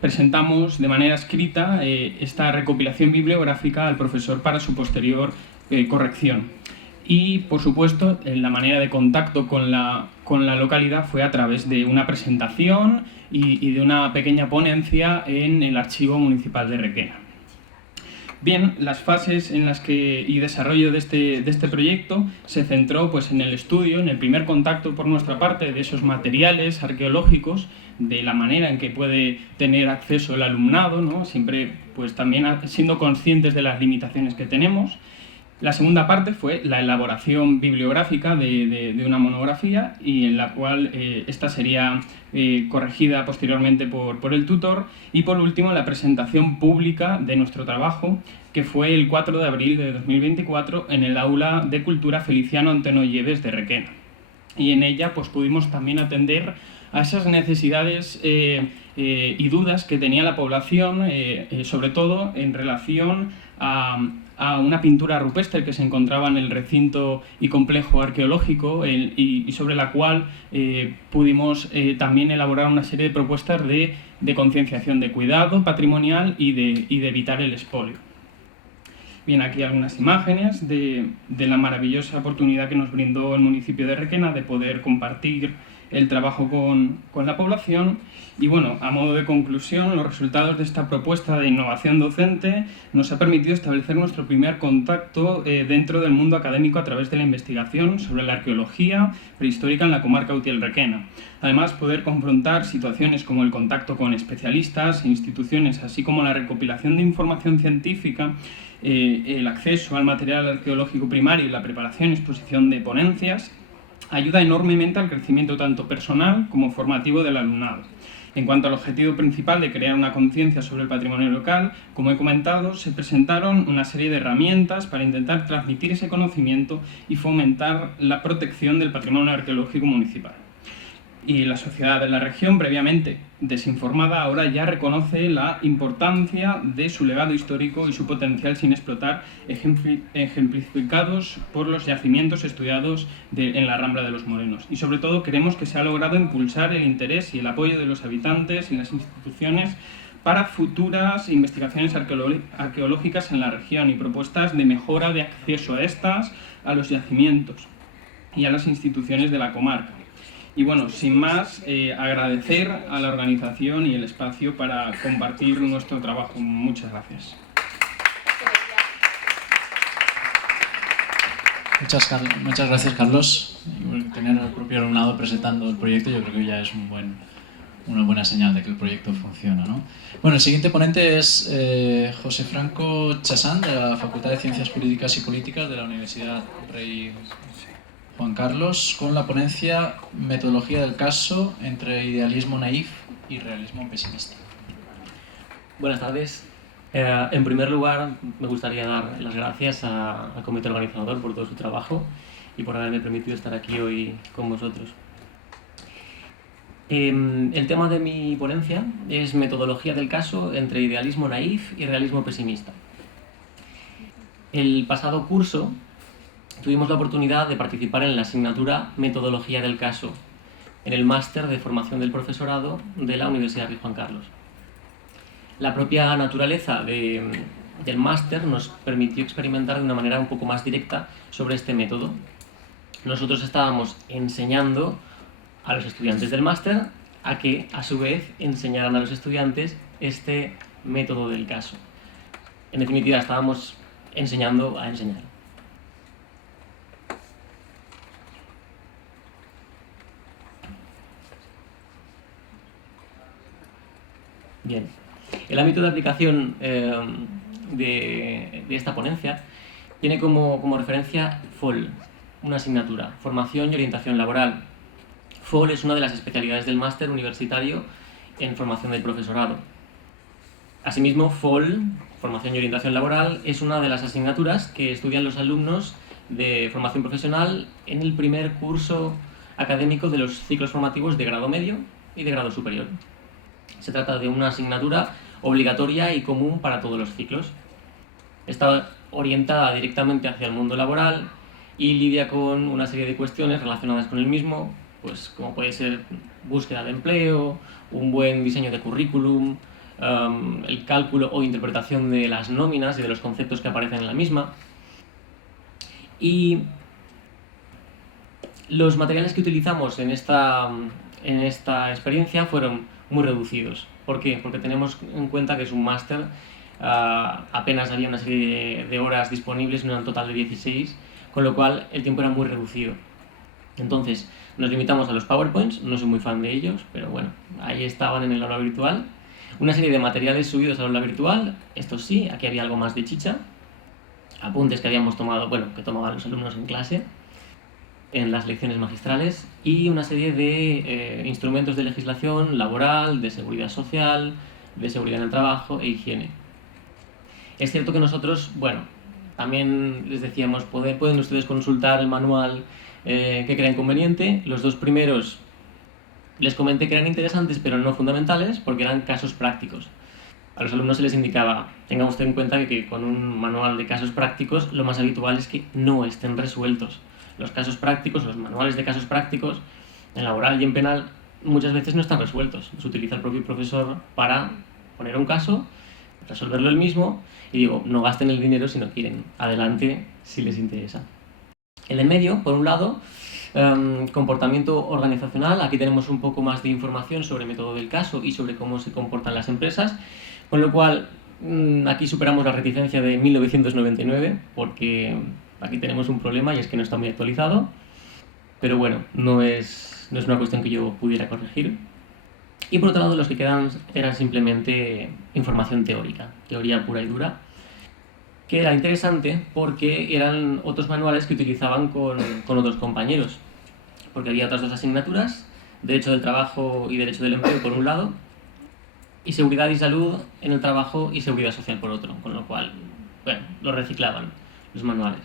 presentamos de manera escrita esta recopilación bibliográfica al profesor para su posterior corrección. Y, por supuesto, la manera de contacto con la localidad fue a través de una presentación y de una pequeña ponencia en el Archivo Municipal de Requena. Bien, las fases en las que y desarrollo de este proyecto se centró pues, en el estudio, en el primer contacto por nuestra parte de esos materiales arqueológicos, de la manera en que puede tener acceso el alumnado, ¿no? Siempre pues, también siendo conscientes de las limitaciones que tenemos. La segunda parte fue la elaboración bibliográfica de una monografía y en la cual esta sería corregida posteriormente por el tutor. Y por último, la presentación pública de nuestro trabajo, que fue el 4 de abril de 2024 en el Aula de Cultura Feliciano Anteno Lleves de Requena. Y en ella pues, pudimos también atender a esas necesidades y dudas que tenía la población, sobre todo en relación a una pintura rupestre que se encontraba en el recinto y complejo arqueológico y sobre la cual pudimos también elaborar una serie de propuestas de concienciación de cuidado patrimonial y de evitar el expolio. Bien, aquí algunas imágenes de la maravillosa oportunidad que nos brindó el municipio de Requena de poder compartir el trabajo con la población. Y bueno, a modo de conclusión, los resultados de esta propuesta de innovación docente nos ha permitido establecer nuestro primer contacto dentro del mundo académico a través de la investigación sobre la arqueología prehistórica en la comarca Utiel-Requena. Además, poder confrontar situaciones como el contacto con especialistas e instituciones, así como la recopilación de información científica, el acceso al material arqueológico primario y la preparación y exposición de ponencias, ayuda enormemente al crecimiento tanto personal como formativo del alumnado. En cuanto al objetivo principal de crear una conciencia sobre el patrimonio local, como he comentado, se presentaron una serie de herramientas para intentar transmitir ese conocimiento y fomentar la protección del patrimonio arqueológico municipal. Y la sociedad de la región, previamente desinformada, ahora ya reconoce la importancia de su legado histórico y su potencial sin explotar, ejemplificados por los yacimientos estudiados en la Rambla de los Morenos. Y sobre todo queremos que se ha logrado impulsar el interés y el apoyo de los habitantes y las instituciones para futuras investigaciones arqueológicas en la región y propuestas de mejora de acceso a estas, a los yacimientos y a las instituciones de la comarca. Y bueno, sin más, agradecer a la organización y el espacio para compartir nuestro trabajo. Muchas gracias. Muchas gracias, Carlos. Tener al propio alumnado presentando el proyecto yo creo que ya es una buena señal de que el proyecto funciona, ¿no? Bueno, el siguiente ponente es José Franco Chasán, de la Facultad de Ciencias Jurídicas y Políticas de la Universidad Rey Juan Carlos, con la ponencia Metodología del caso entre idealismo naif y realismo pesimista. Buenas tardes. En primer lugar, me gustaría dar las gracias al comité organizador por todo su trabajo y por haberme permitido estar aquí hoy con vosotros. El tema de mi ponencia es metodología del caso entre idealismo naif y realismo pesimista. El pasado curso tuvimos la oportunidad de participar en la asignatura Metodología del caso, en el máster de formación del profesorado de la Universidad Rey Juan Carlos. La propia naturaleza del máster nos permitió experimentar de una manera un poco más directa sobre este método. Nosotros estábamos enseñando a los estudiantes del máster a que, a su vez, enseñaran a los estudiantes este método del caso. En definitiva, estábamos enseñando a enseñar. Bien. El ámbito de aplicación de esta ponencia tiene como referencia FOL, una asignatura, Formación y Orientación Laboral. FOL es una de las especialidades del máster universitario en formación del profesorado. Asimismo, FOL, Formación y Orientación Laboral, es una de las asignaturas que estudian los alumnos de formación profesional en el primer curso académico de los ciclos formativos de grado medio y de grado superior. Se trata de una asignatura obligatoria y común para todos los ciclos. Está orientada directamente hacia el mundo laboral y lidia con una serie de cuestiones relacionadas con el mismo, pues como puede ser búsqueda de empleo, un buen diseño de currículum, el cálculo o interpretación de las nóminas y de los conceptos que aparecen en la misma. Y los materiales que utilizamos en esta experiencia fueron muy reducidos. ¿Por qué? Porque tenemos en cuenta que es un máster, apenas había una serie de horas disponibles, un total de 16, con lo cual el tiempo era muy reducido. Entonces, nos limitamos a los PowerPoints, no soy muy fan de ellos, pero bueno, ahí estaban en el aula virtual. Una serie de materiales subidos al aula virtual, estos sí, aquí había algo más de chicha, apuntes que habíamos tomado, bueno, que tomaban los alumnos en clase, en las lecciones magistrales, y una serie de instrumentos de legislación laboral, de seguridad social, de seguridad en el trabajo e higiene. Es cierto que nosotros, bueno, también les decíamos, pueden ustedes consultar el manual que crean conveniente. Los dos primeros les comenté que eran interesantes pero no fundamentales porque eran casos prácticos. A los alumnos se les indicaba, tenga usted en cuenta que con un manual de casos prácticos lo más habitual es que no estén resueltos. Los casos prácticos, los manuales de casos prácticos, en laboral y en penal, muchas veces no están resueltos. Los utiliza el propio profesor para poner un caso, resolverlo él mismo, y digo, no gasten el dinero si no quieren. Adelante si les interesa. En el medio, por un lado, comportamiento organizacional. Aquí tenemos un poco más de información sobre el método del caso y sobre cómo se comportan las empresas, con lo cual aquí superamos la reticencia de 1999, porque aquí tenemos un problema y es que no está muy actualizado, pero bueno, no es una cuestión que yo pudiera corregir. Y por otro lado, los que quedan eran simplemente información teórica, teoría pura y dura, que era interesante porque eran otros manuales que utilizaban con otros compañeros, porque había otras dos asignaturas, Derecho del Trabajo y Derecho del Empleo por un lado, y Seguridad y Salud en el Trabajo y Seguridad Social por otro, con lo cual, bueno, lo reciclaban los manuales.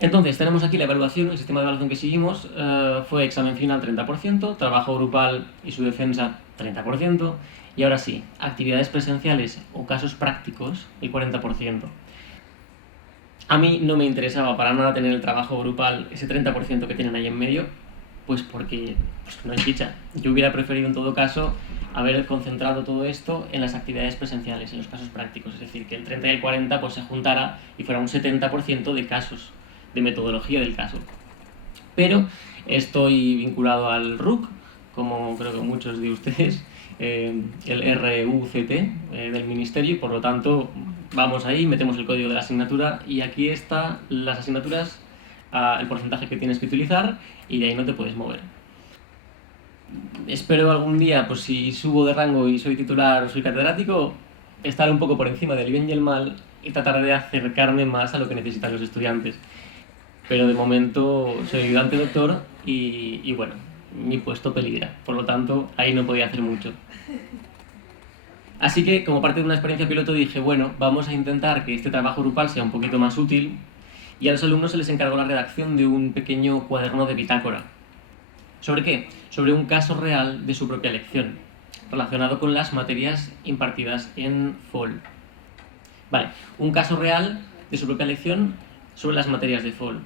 Entonces, tenemos aquí la evaluación, el sistema de evaluación que seguimos fue examen final 30%, trabajo grupal y su defensa 30%, y ahora sí, actividades presenciales o casos prácticos el 40%. A mí no me interesaba para nada tener el trabajo grupal, ese 30% que tienen ahí en medio, pues porque no hay chicha. Yo hubiera preferido en todo caso haber concentrado todo esto en las actividades presenciales, en los casos prácticos, es decir, que el 30 y el 40 pues se juntara y fuera un 70% de casos, de metodología del caso. Pero estoy vinculado al RUC, como creo que muchos de ustedes, el RUCT del Ministerio, y por lo tanto vamos ahí, metemos el código de la asignatura y aquí están las asignaturas, el porcentaje que tienes que utilizar y de ahí no te puedes mover. Espero algún día, pues si subo de rango y soy titular o soy catedrático, estar un poco por encima del bien y el mal y tratar de acercarme más a lo que necesitan los estudiantes. Pero de momento soy ayudante doctor y bueno, mi puesto peligra, por lo tanto ahí no podía hacer mucho. Así que, como parte de una experiencia piloto, dije, bueno, vamos a intentar que este trabajo grupal sea un poquito más útil, y a los alumnos se les encargó la redacción de un pequeño cuaderno de bitácora. ¿Sobre qué? Sobre un caso real de su propia lección, relacionado con las materias impartidas en FOL. Vale, un caso real de su propia lección sobre las materias de FOL.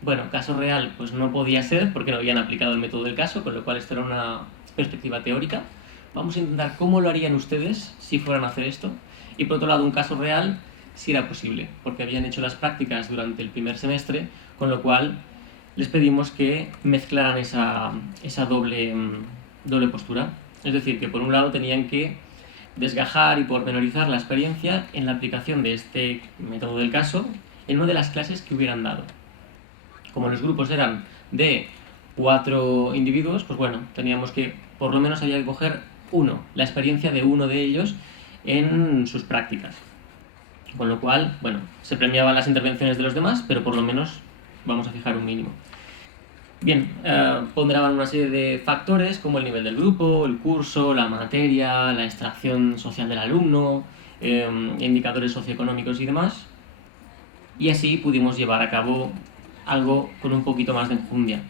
Bueno, caso real pues no podía ser porque no habían aplicado el método del caso, con lo cual esto era una perspectiva teórica. Vamos a intentar cómo lo harían ustedes si fueran a hacer esto. Y por otro lado, un caso real sí era posible, porque habían hecho las prácticas durante el primer semestre, con lo cual les pedimos que mezclaran esa doble postura. Es decir, que por un lado tenían que desgajar y pormenorizar la experiencia en la aplicación de este método del caso en una de las clases que hubieran dado. Como los grupos eran de 4 individuos, pues bueno, teníamos que, por lo menos había que coger la experiencia de uno de ellos en sus prácticas. Con lo cual, bueno, se premiaban las intervenciones de los demás, pero por lo menos vamos a fijar un mínimo. Bien, ponderaban una serie de factores como el nivel del grupo, el curso, la materia, la extracción social del alumno, indicadores socioeconómicos y demás. Y así pudimos llevar a cabo algo con un poquito más de enjundia.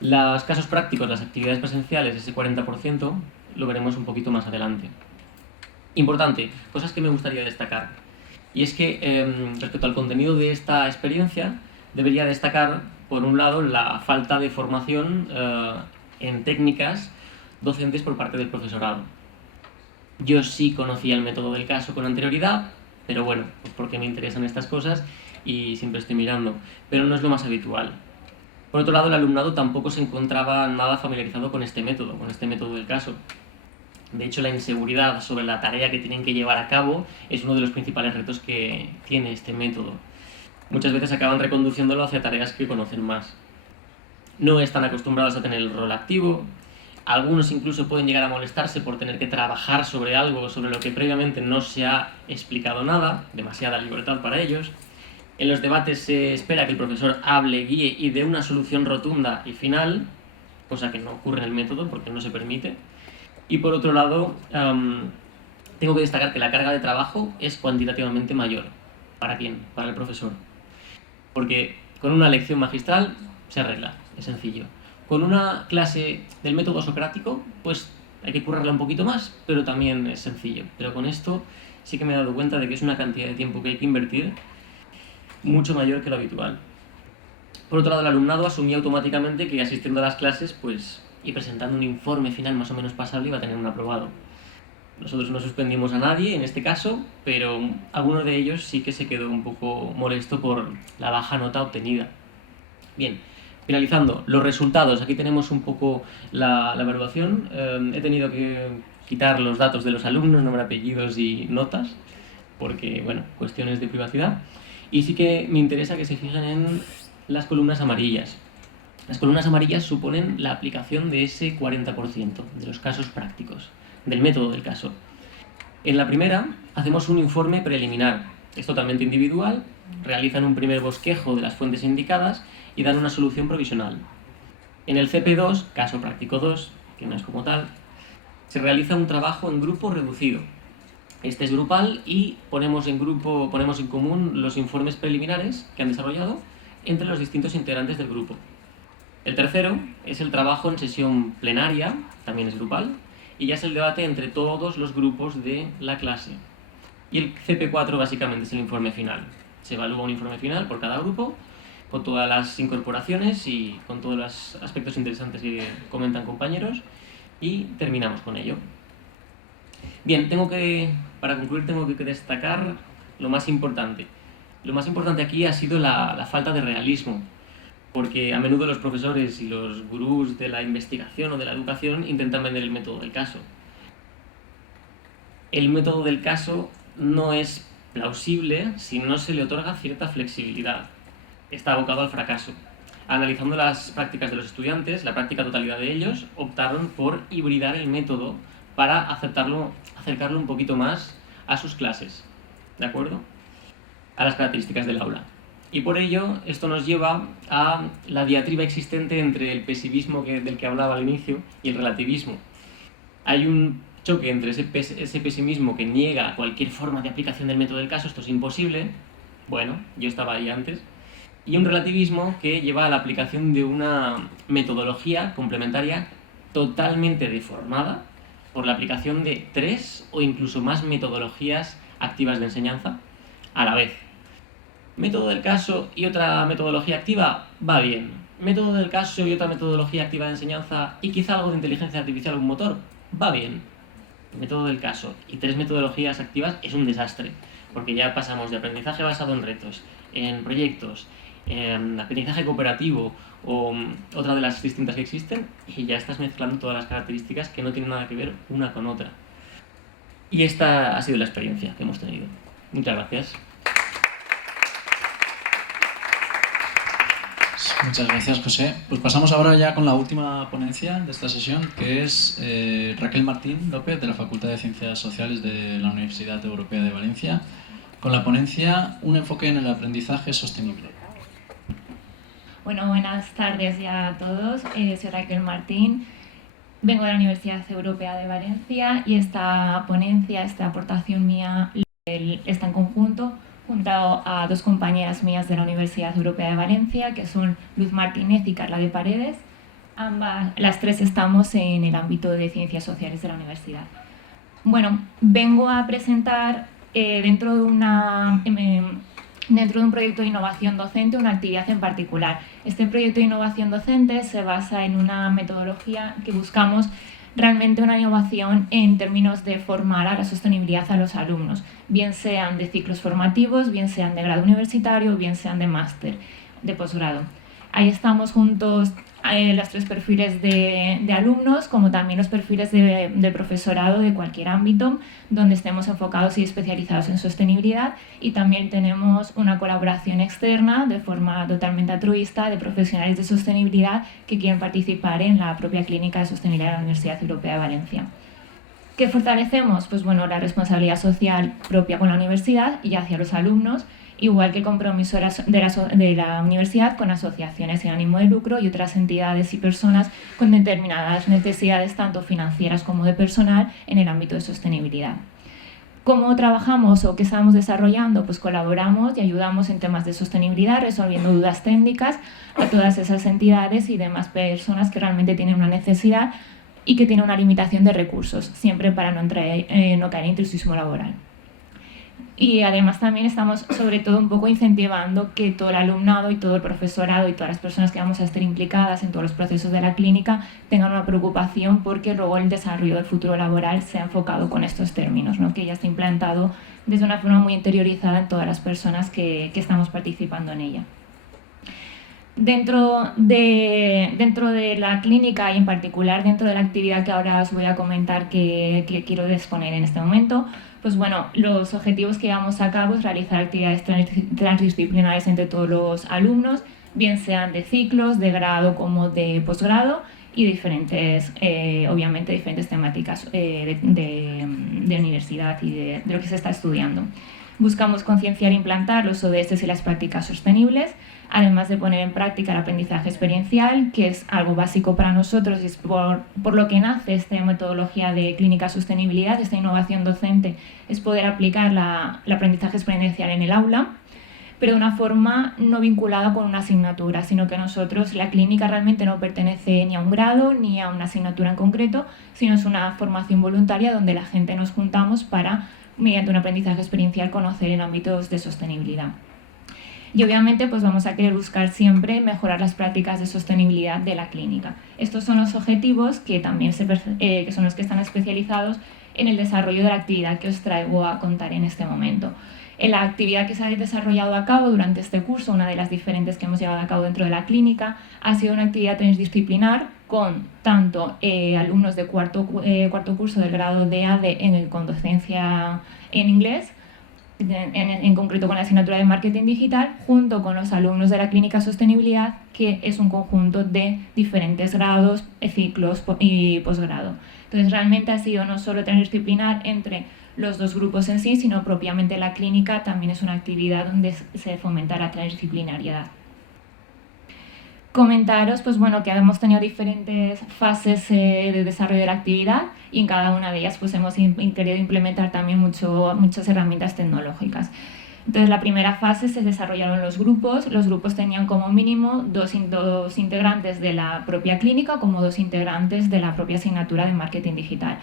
Los casos prácticos, las actividades presenciales, ese 40%, lo veremos un poquito más adelante. Importante, cosas que me gustaría destacar. Y es que respecto al contenido de esta experiencia, debería destacar, por un lado, la falta de formación en técnicas docentes por parte del profesorado. Yo sí conocía el método del caso con anterioridad, pero bueno, pues porque me interesan estas cosas y siempre estoy mirando, pero no es lo más habitual. Por otro lado, el alumnado tampoco se encontraba nada familiarizado con este método del caso. De hecho, la inseguridad sobre la tarea que tienen que llevar a cabo es uno de los principales retos que tiene este método. Muchas veces acaban reconduciéndolo hacia tareas que conocen más. No están acostumbrados a tener el rol activo. Algunos incluso pueden llegar a molestarse por tener que trabajar sobre algo sobre lo que previamente no se ha explicado nada, demasiada libertad para ellos. En los debates se espera que el profesor hable, guíe y dé una solución rotunda y final, cosa que no ocurre en el método porque no se permite. Y por otro lado, tengo que destacar que la carga de trabajo es cuantitativamente mayor. ¿Para quién? Para el profesor. Porque con una lección magistral se arregla, es sencillo. Con una clase del método socrático, pues hay que currarla un poquito más, pero también es sencillo. Pero con esto sí que me he dado cuenta de que es una cantidad de tiempo que hay que invertir mucho mayor que lo habitual. Por otro lado, el alumnado asumía automáticamente que asistiendo a las clases pues, y presentando un informe final más o menos pasable iba a tener un aprobado. Nosotros no suspendimos a nadie en este caso, pero alguno de ellos sí que se quedó un poco molesto por la baja nota obtenida. Bien, finalizando, los resultados. Aquí tenemos un poco la evaluación. He tenido que quitar los datos de los alumnos, nombre, apellidos y notas, porque, bueno, cuestiones de privacidad. Y sí que me interesa que se fijen en las columnas amarillas. Las columnas amarillas suponen la aplicación de ese 40% de los casos prácticos, del método del caso. En la primera, hacemos un informe preliminar. Es totalmente individual, realizan un primer bosquejo de las fuentes indicadas y dan una solución provisional. En el CP2, caso práctico 2, que no es como tal, se realiza un trabajo en grupo reducido. Este es grupal y ponemos en común los informes preliminares que han desarrollado entre los distintos integrantes del grupo. El tercero es el trabajo en sesión plenaria, también es grupal, y ya es el debate entre todos los grupos de la clase. Y el CP4 básicamente es el informe final. Se evalúa un informe final por cada grupo, con todas las incorporaciones y con todos los aspectos interesantes que comentan compañeros, y terminamos con ello. Bien, para concluir tengo que destacar lo más importante. Lo más importante aquí ha sido la falta de realismo, porque a menudo los profesores y los gurús de la investigación o de la educación intentan vender el método del caso. El método del caso no es plausible si no se le otorga cierta flexibilidad. Está abocado al fracaso. Analizando las prácticas de los estudiantes, la práctica totalidad de ellos optaron por hibridar el método para acercarlo un poquito más a sus clases, ¿de acuerdo? A las características del aula. Y por ello, esto nos lleva a la diatriba existente entre el pesimismo del que hablaba al inicio y el relativismo. Hay un choque entre ese pesimismo que niega cualquier forma de aplicación del método del caso, esto es imposible, bueno, yo estaba ahí antes, y un relativismo que lleva a la aplicación de una metodología complementaria totalmente deformada por la aplicación de 3 o incluso más metodologías activas de enseñanza a la vez. Método del caso y otra metodología activa, va bien. Método del caso y otra metodología activa de enseñanza y quizá algo de inteligencia artificial o un motor, va bien. Método del caso y 3 metodologías activas es un desastre, porque ya pasamos de aprendizaje basado en retos, en proyectos, en aprendizaje cooperativo o otra de las distintas que existen, y ya estás mezclando todas las características que no tienen nada que ver una con otra. Y esta ha sido la experiencia que hemos tenido. Muchas gracias. Muchas gracias, José. Pues pasamos ahora ya con la última ponencia de esta sesión, que es Raquel Martín López, de la Facultad de Ciencias Sociales de la Universidad Europea de Valencia, con la ponencia Un enfoque en el aprendizaje sostenible. Bueno, buenas tardes ya a todos. Soy Raquel Martín, vengo de la Universidad Europea de Valencia y esta ponencia, esta aportación mía, está en conjunto junto a 2 compañeras mías de la Universidad Europea de Valencia, que son Luz Martínez y Carla de Paredes. Ambas, las 3 estamos en el ámbito de Ciencias Sociales de la universidad. Bueno, vengo a presentar dentro de un proyecto de innovación docente una actividad en particular. Este proyecto de innovación docente se basa en una metodología que buscamos realmente una innovación en términos de formar a la sostenibilidad a los alumnos, bien sean de ciclos formativos, bien sean de grado universitario, bien sean de máster, de posgrado. Ahí estamos juntos los 3 perfiles de alumnos, como también los perfiles de profesorado de cualquier ámbito donde estemos enfocados y especializados en sostenibilidad, y también tenemos una colaboración externa de forma totalmente altruista de profesionales de sostenibilidad que quieren participar en la propia clínica de sostenibilidad de la Universidad Europea de Valencia. ¿Qué fortalecemos? Pues bueno, la responsabilidad social propia con la universidad y hacia los alumnos, igual que el compromiso de la universidad con asociaciones sin ánimo de lucro y otras entidades y personas con determinadas necesidades tanto financieras como de personal en el ámbito de sostenibilidad. ¿Cómo trabajamos o qué estamos desarrollando? Pues colaboramos y ayudamos en temas de sostenibilidad, resolviendo dudas técnicas a todas esas entidades y demás personas que realmente tienen una necesidad y que tienen una limitación de recursos, siempre para no caer en intrusismo laboral. Y además también estamos sobre todo un poco incentivando que todo el alumnado y todo el profesorado y todas las personas que vamos a estar implicadas en todos los procesos de la clínica tengan una preocupación porque luego el desarrollo del futuro laboral sea enfocado con estos términos, ¿no? Que ya está implantado desde una forma muy interiorizada en todas las personas que estamos participando en ella. Dentro de la clínica y en particular dentro de la actividad que ahora os voy a comentar que quiero exponer en este momento, pues bueno, los objetivos que llevamos a cabo es realizar actividades transdisciplinares entre todos los alumnos, bien sean de ciclos, de grado como de posgrado, y diferentes, obviamente diferentes temáticas de universidad y de lo que se está estudiando. Buscamos concienciar e implantar los ODS y las prácticas sostenibles, además de poner en práctica el aprendizaje experiencial, que es algo básico para nosotros y es por lo que nace esta metodología de clínica sostenibilidad, esta innovación docente, es poder aplicar el aprendizaje experiencial en el aula, pero de una forma no vinculada con una asignatura, sino que nosotros, la clínica realmente no pertenece ni a un grado ni a una asignatura en concreto, sino es una formación voluntaria donde la gente nos juntamos para, mediante un aprendizaje experiencial, conocer en ámbitos de sostenibilidad. Y obviamente pues vamos a querer buscar siempre mejorar las prácticas de sostenibilidad de la clínica. Estos son los objetivos que también que son los que están especializados en el desarrollo de la actividad que os traigo a contar en este momento. En la actividad que se ha desarrollado a cabo durante este curso, una de las diferentes que hemos llevado a cabo dentro de la clínica, ha sido una actividad transdisciplinar con tanto alumnos de cuarto curso del grado de ADE con docencia en inglés, en concreto con la asignatura de Marketing Digital, junto con los alumnos de la Clínica Sostenibilidad, que es un conjunto de diferentes grados, ciclos y posgrado. Entonces realmente ha sido no solo transdisciplinar entre los 2 grupos en sí, sino propiamente la clínica también es una actividad donde se fomenta la transdisciplinariedad. Comentaros pues bueno, que hemos tenido diferentes fases de desarrollo de la actividad y en cada una de ellas pues hemos querido implementar también muchas herramientas tecnológicas. Entonces, la primera fase se desarrollaron los grupos tenían como mínimo dos integrantes de la propia clínica como 2 integrantes de la propia asignatura de marketing digital.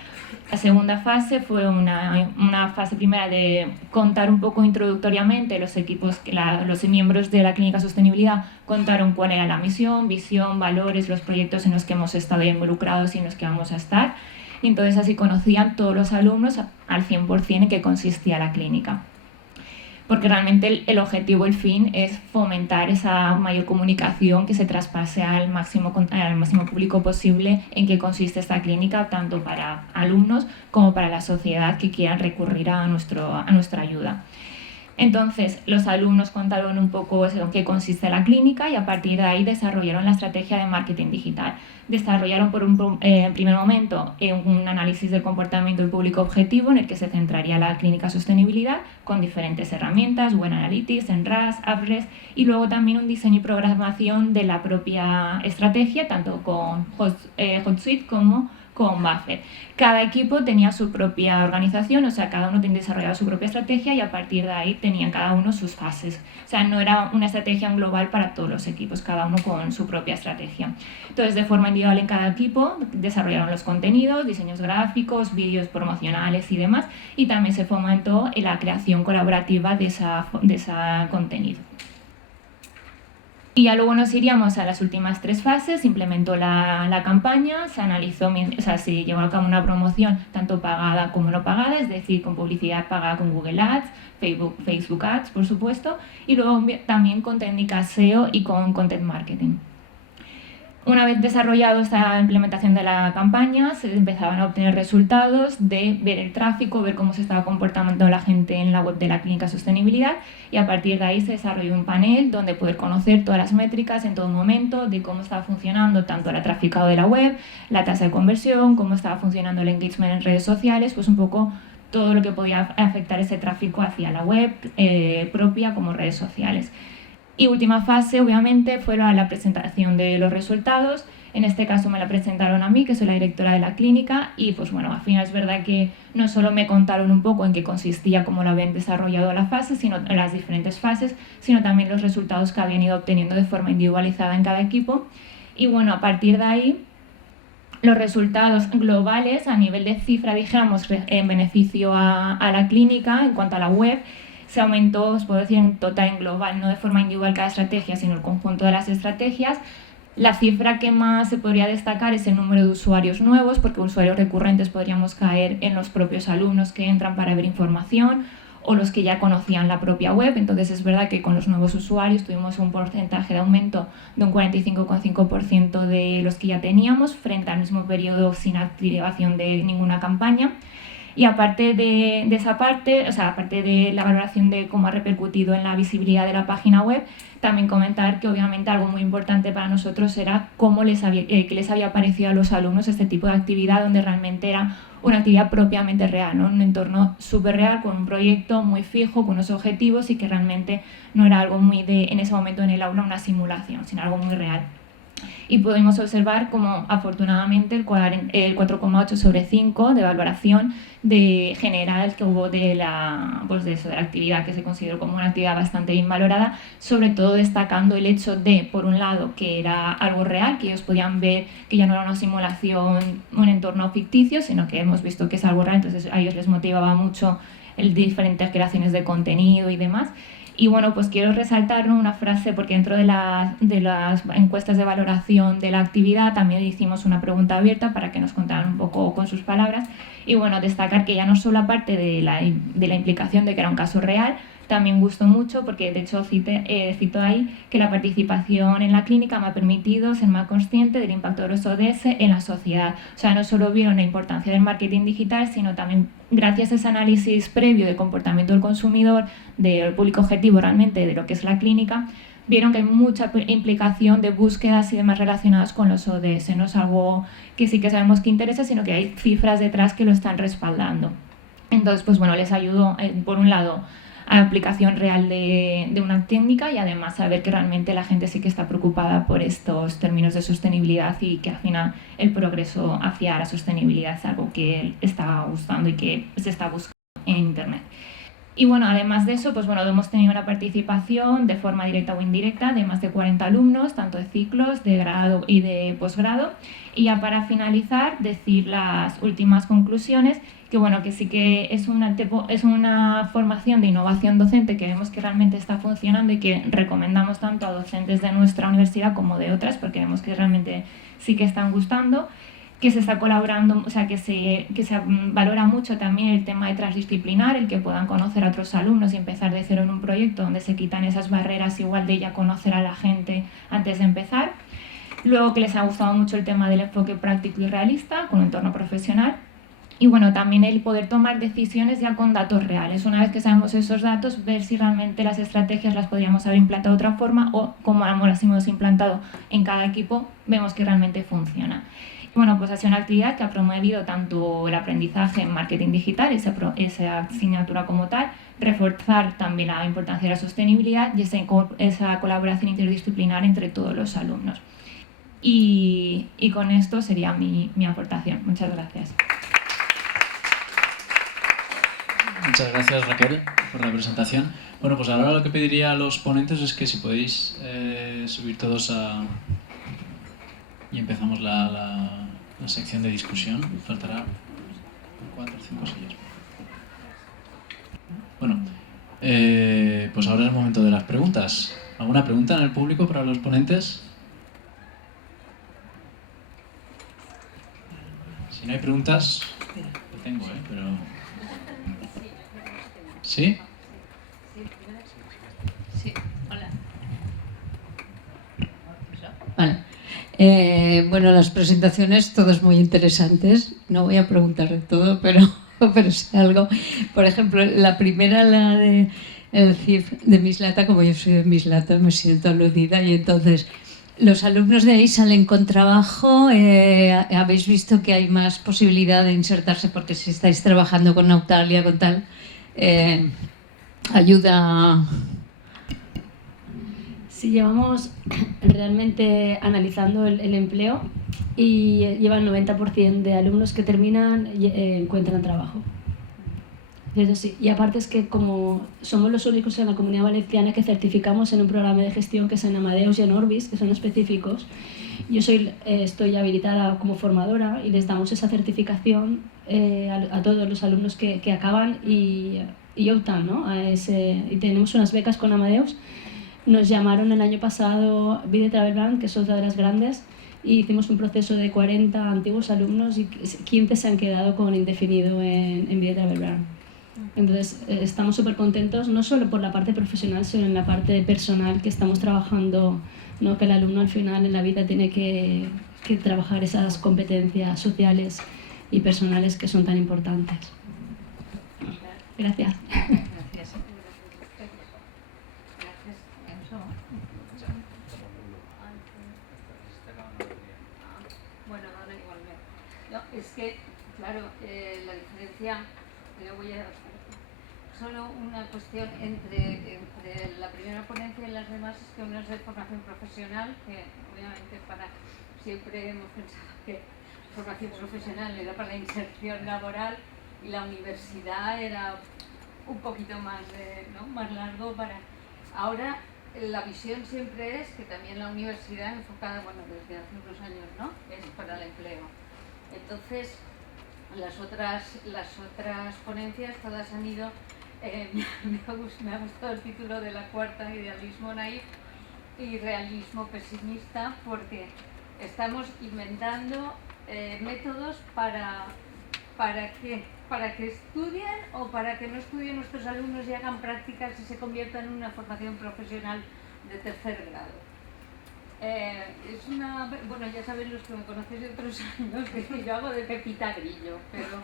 La segunda fase fue una fase primera de contar un poco introductoriamente los miembros de la clínica sostenibilidad contaron cuál era la misión, visión, valores, los proyectos en los que hemos estado involucrados y en los que vamos a estar. Y entonces así conocían todos los alumnos al 100% en qué consistía la clínica. Porque realmente el objetivo, el fin, es fomentar esa mayor comunicación que se traspase al máximo público posible en qué consiste esta clínica, tanto para alumnos como para la sociedad que quieran recurrir a nuestra ayuda. Entonces, los alumnos contaron un poco en qué consiste la clínica y a partir de ahí desarrollaron la estrategia de marketing digital. Desarrollaron en primer momento un análisis del comportamiento del público objetivo en el que se centraría la clínica sostenibilidad con diferentes herramientas, Web Analytics, Enras, Ahrefs y luego también un diseño y programación de la propia estrategia, tanto con HotSuite como con Buffett. Cada equipo tenía su propia organización, o sea, cada uno tenía desarrollado su propia estrategia y a partir de ahí tenían cada uno sus fases. O sea, no era una estrategia global para todos los equipos, cada uno con su propia estrategia. Entonces, de forma individual en cada equipo desarrollaron los contenidos, diseños gráficos, vídeos promocionales y demás, y también se fomentó la creación colaborativa de ese contenido. Y ya luego nos iríamos a las últimas 3 fases, se implementó la campaña, se analizó, o sea, se llevó a cabo una promoción tanto pagada como no pagada, es decir, con publicidad pagada con Google Ads, Facebook Ads, por supuesto, y luego también con técnicas SEO y con Content Marketing. Una vez desarrollado esta implementación de la campaña, se empezaban a obtener resultados de ver el tráfico, ver cómo se estaba comportando la gente en la web de la Clínica Sostenibilidad y a partir de ahí se desarrolló un panel donde poder conocer todas las métricas en todo momento de cómo estaba funcionando tanto el traficado de la web, la tasa de conversión, cómo estaba funcionando el engagement en redes sociales, pues un poco todo lo que podía afectar ese tráfico hacia la web propia como redes sociales. Y última fase, obviamente, fue la presentación de los resultados. En este caso me la presentaron a mí, que soy la directora de la clínica, y pues bueno, al final es verdad que no solo me contaron un poco en qué consistía, cómo lo habían desarrollado la fase, sino en las diferentes fases, sino también los resultados que habían ido obteniendo de forma individualizada en cada equipo. Y bueno, a partir de ahí, los resultados globales a nivel de cifra, dijéramos, en beneficio a la clínica en cuanto a la web, se aumentó, os puedo decir, en total, en global, no de forma individual cada estrategia, sino el conjunto de las estrategias. La cifra que más se podría destacar es el número de usuarios nuevos, porque usuarios recurrentes podríamos caer en los propios alumnos que entran para ver información o los que ya conocían la propia web. Entonces es verdad que con los nuevos usuarios tuvimos un porcentaje de aumento de un 45,5% de los que ya teníamos frente al mismo periodo sin activación de ninguna campaña. Y aparte de esa parte, o sea, aparte de la valoración de cómo ha repercutido en la visibilidad de la página web, también comentar que obviamente algo muy importante para nosotros era qué les había parecido a los alumnos este tipo de actividad, donde realmente era una actividad propiamente real, ¿no? Un entorno súper real, con un proyecto muy fijo, con unos objetivos y que realmente no era algo muy en ese momento en el aula una simulación, sino algo muy real. Y pudimos observar como afortunadamente el 4,8 sobre 5 de valoración general que hubo de la actividad, que se consideró como una actividad bastante bien valorada, sobre todo destacando el hecho de, por un lado, que era algo real, que ellos podían ver que ya no era una simulación, un entorno ficticio, sino que hemos visto que es algo real, entonces a ellos les motivaba mucho el diferentes creaciones de contenido y demás. Y bueno, pues quiero resaltar, ¿no?, una frase, porque dentro de las encuestas de valoración de la actividad también hicimos una pregunta abierta para que nos contaran un poco con sus palabras. Y bueno, destacar que ya no solo aparte de la implicación de que era un caso real, también gustó mucho porque de hecho cito ahí que la participación en la clínica me ha permitido ser más consciente del impacto de los ODS en la sociedad. O sea, no solo vieron la importancia del marketing digital, sino también gracias a ese análisis previo de comportamiento del consumidor, del público objetivo realmente de lo que es la clínica, vieron que hay mucha implicación de búsquedas y demás relacionadas con los ODS. No es algo que sí que sabemos que interesa, sino que hay cifras detrás que lo están respaldando. Entonces, pues bueno, les ayudó, por un lado, aplicación real de una técnica y además saber que realmente la gente sí que está preocupada por estos términos de sostenibilidad y que al final el progreso hacia la sostenibilidad es algo que está gustando y que se está buscando en Internet. Y bueno, además de eso, pues bueno, hemos tenido una participación de forma directa o indirecta de más de 40 alumnos, tanto de ciclos, de grado y de posgrado. Y ya para finalizar, decir las últimas conclusiones, que bueno, que sí que es una formación de innovación docente que vemos que realmente está funcionando y que recomendamos tanto a docentes de nuestra universidad como de otras, porque vemos que realmente sí que están gustando, que se está colaborando, o sea, que se valora mucho también el tema de transdisciplinar, el que puedan conocer a otros alumnos y empezar de cero en un proyecto donde se quitan esas barreras igual de ya conocer a la gente antes de empezar. Luego que les ha gustado mucho el tema del enfoque práctico y realista con un entorno profesional. Y bueno, también el poder tomar decisiones ya con datos reales. Una vez que sabemos esos datos, ver si realmente las estrategias las podríamos haber implantado de otra forma o como las hemos implantado en cada equipo, vemos que realmente funciona. Bueno, pues ha sido una actividad que ha promovido tanto el aprendizaje en marketing digital, esa asignatura como tal, reforzar también la importancia de la sostenibilidad y esa colaboración interdisciplinar entre todos los alumnos. Y con esto sería mi aportación. Muchas gracias. Muchas gracias, Raquel, por la presentación. Bueno, pues ahora lo que pediría a los ponentes es que si podéis subir todos y empezamos la sección de discusión. Faltará 4 o 5 sillas. Bueno, pues ahora es el momento de las preguntas. ¿Alguna pregunta en el público para los ponentes? Si no hay preguntas, lo tengo, pero... ¿Sí? Sí, hola. Vale. Bueno, las presentaciones todas muy interesantes. No voy a preguntar de todo, pero sé algo. Por ejemplo, la primera, la de el CIF de Mislata, como yo soy de Mislata, me siento aludida y entonces los alumnos de ahí salen con trabajo. ¿Habéis visto que hay más posibilidad de insertarse porque si estáis trabajando con Nautalia, con tal, ayuda? Sí, llevamos realmente analizando el empleo y lleva el 90% de alumnos que terminan encuentran trabajo. Eso sí. Y aparte es que como somos los únicos en la Comunidad Valenciana que certificamos en un programa de gestión que es en Amadeus y en Orbis, que son específicos, yo estoy habilitada como formadora y les damos esa certificación a todos los alumnos que acaban y optan, ¿no? Y tenemos unas becas con Amadeus. Nos llamaron el año pasado Vida Travel Brand, que es otra de las grandes, y hicimos un proceso de 40 antiguos alumnos y 15 se han quedado con indefinido en Vida Travel Brand. Entonces estamos súper contentos, no solo por la parte profesional, sino en la parte personal que estamos trabajando, ¿no? Que el alumno al final en la vida tiene que trabajar esas competencias sociales y personales que son tan importantes. Gracias. Es que, claro, la diferencia, yo voy a solo una cuestión entre la primera ponencia y las demás es que uno es de formación profesional, que obviamente siempre hemos pensado que formación profesional era para la inserción laboral y la universidad era un poquito más, más largo para... Ahora la visión siempre es que también la universidad enfocada, bueno, desde hace unos años, ¿no? Es para el empleo. Entonces, las otras ponencias todas han ido, me ha gustado el título de la cuarta, idealismo naif y realismo pesimista, porque estamos inventando métodos para que estudien o para que no estudien nuestros alumnos y hagan prácticas y se conviertan en una formación profesional de tercer grado. Bueno, ya saben los que me conocéis de otros años que yo hago de Pepita Grillo, pero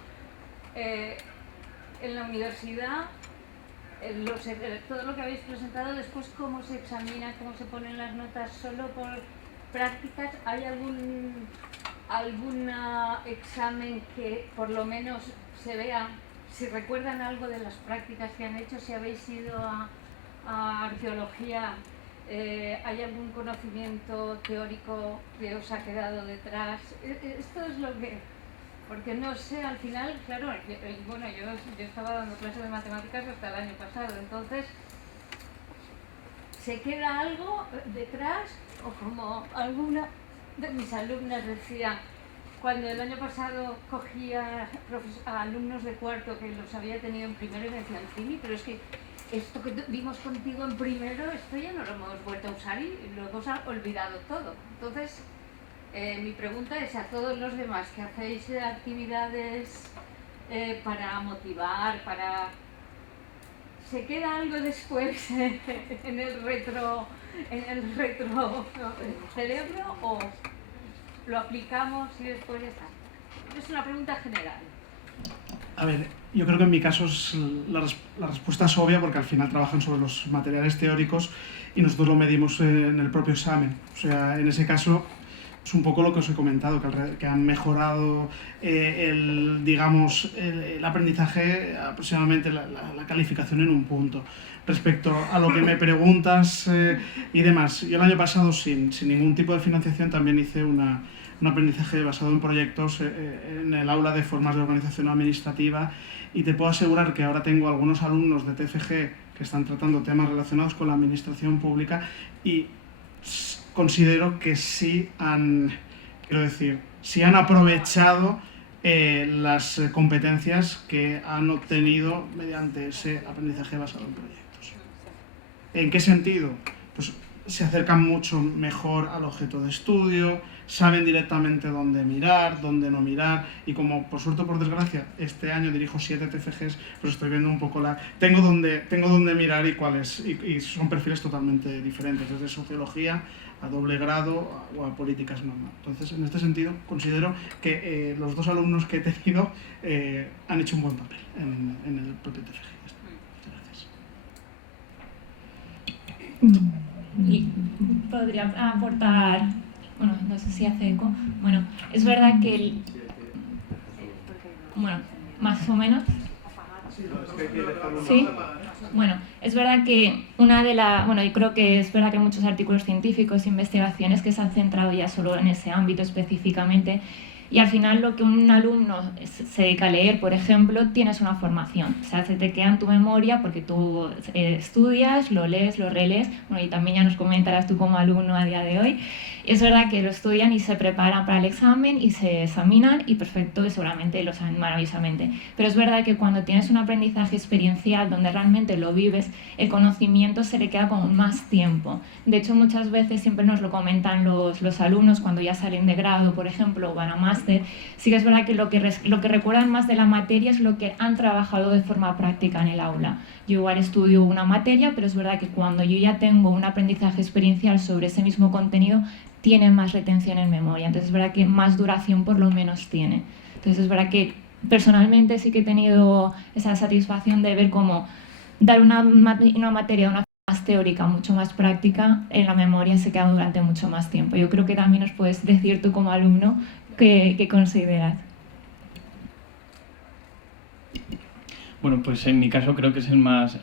en la universidad todo lo que habéis presentado, después cómo se examina, cómo se ponen las notas solo por prácticas, ¿hay algún examen que por lo menos se vea si recuerdan algo de las prácticas que han hecho, si habéis ido a arqueología, ¿hay algún conocimiento teórico que os ha quedado detrás? Esto es lo que... Porque no sé, al final, claro, bueno, yo estaba dando clases de matemáticas hasta el año pasado, entonces, ¿se queda algo detrás? O como alguna de mis alumnas decía, cuando el año pasado cogía a alumnos de cuarto que los había tenido en primero y me decían, Tini, pero es que esto que vimos contigo en primero, esto ya no lo hemos vuelto a usar y lo hemos olvidado todo. Entonces, mi pregunta es a todos los demás que hacéis actividades para motivar, ¿se queda algo después en el retro cerebro o lo aplicamos y después ya está? Es una pregunta general. A ver, yo creo que en mi caso la respuesta es obvia porque al final trabajan sobre los materiales teóricos y nosotros lo medimos en el propio examen. O sea, en ese caso es un poco lo que os he comentado, que han mejorado el aprendizaje, aproximadamente la calificación en un punto. Respecto a lo que me preguntas y demás, yo el año pasado sin ningún tipo de financiación también hice un aprendizaje basado en proyectos en el aula de formas de organización administrativa y te puedo asegurar que ahora tengo algunos alumnos de TFG que están tratando temas relacionados con la administración pública y considero que sí han aprovechado las competencias que han obtenido mediante ese aprendizaje basado en proyectos. ¿En qué sentido? Pues se acercan mucho mejor al objeto de estudio, saben directamente dónde mirar, dónde no mirar, y como por suerte o por desgracia este año dirijo 7 TFGs, pues estoy viendo un poco tengo dónde mirar y cuáles, y son perfiles totalmente diferentes, desde sociología a doble grado o a políticas normal. Entonces, en este sentido, considero que los dos alumnos que he tenido han hecho un buen papel en el propio TFG. Muchas gracias. Y podría aportar, bueno, no sé si hace eco, bueno, es verdad que bueno, más o menos, sí, bueno, es verdad que yo creo que es verdad que hay muchos artículos científicos e investigaciones que se han centrado ya solo en ese ámbito específicamente. Y al final lo que un alumno se dedica a leer, por ejemplo, tienes una formación. O sea, se te queda en tu memoria porque tú estudias, lo lees, lo relees. Bueno, y también ya nos comentarás tú como alumno a día de hoy. Es verdad que lo estudian y se preparan para el examen y se examinan y perfecto, y seguramente lo saben maravillosamente. Pero es verdad que cuando tienes un aprendizaje experiencial donde realmente lo vives, el conocimiento se le queda con más tiempo. De hecho, muchas veces siempre nos lo comentan los alumnos cuando ya salen de grado, por ejemplo, o van a máster. Sí que es verdad que lo que recuerdan más de la materia es lo que han trabajado de forma práctica en el aula. Yo igual estudio una materia, pero es verdad que cuando yo ya tengo un aprendizaje experiencial sobre ese mismo contenido, tiene más retención en memoria. Entonces es verdad que más duración por lo menos tiene. Entonces es verdad que personalmente sí que he tenido esa satisfacción de ver cómo dar una materia de una forma más teórica, mucho más práctica, en la memoria se queda durante mucho más tiempo. Yo creo que también nos puedes decir tú como alumno qué consideras. Bueno, pues en mi caso creo que es el más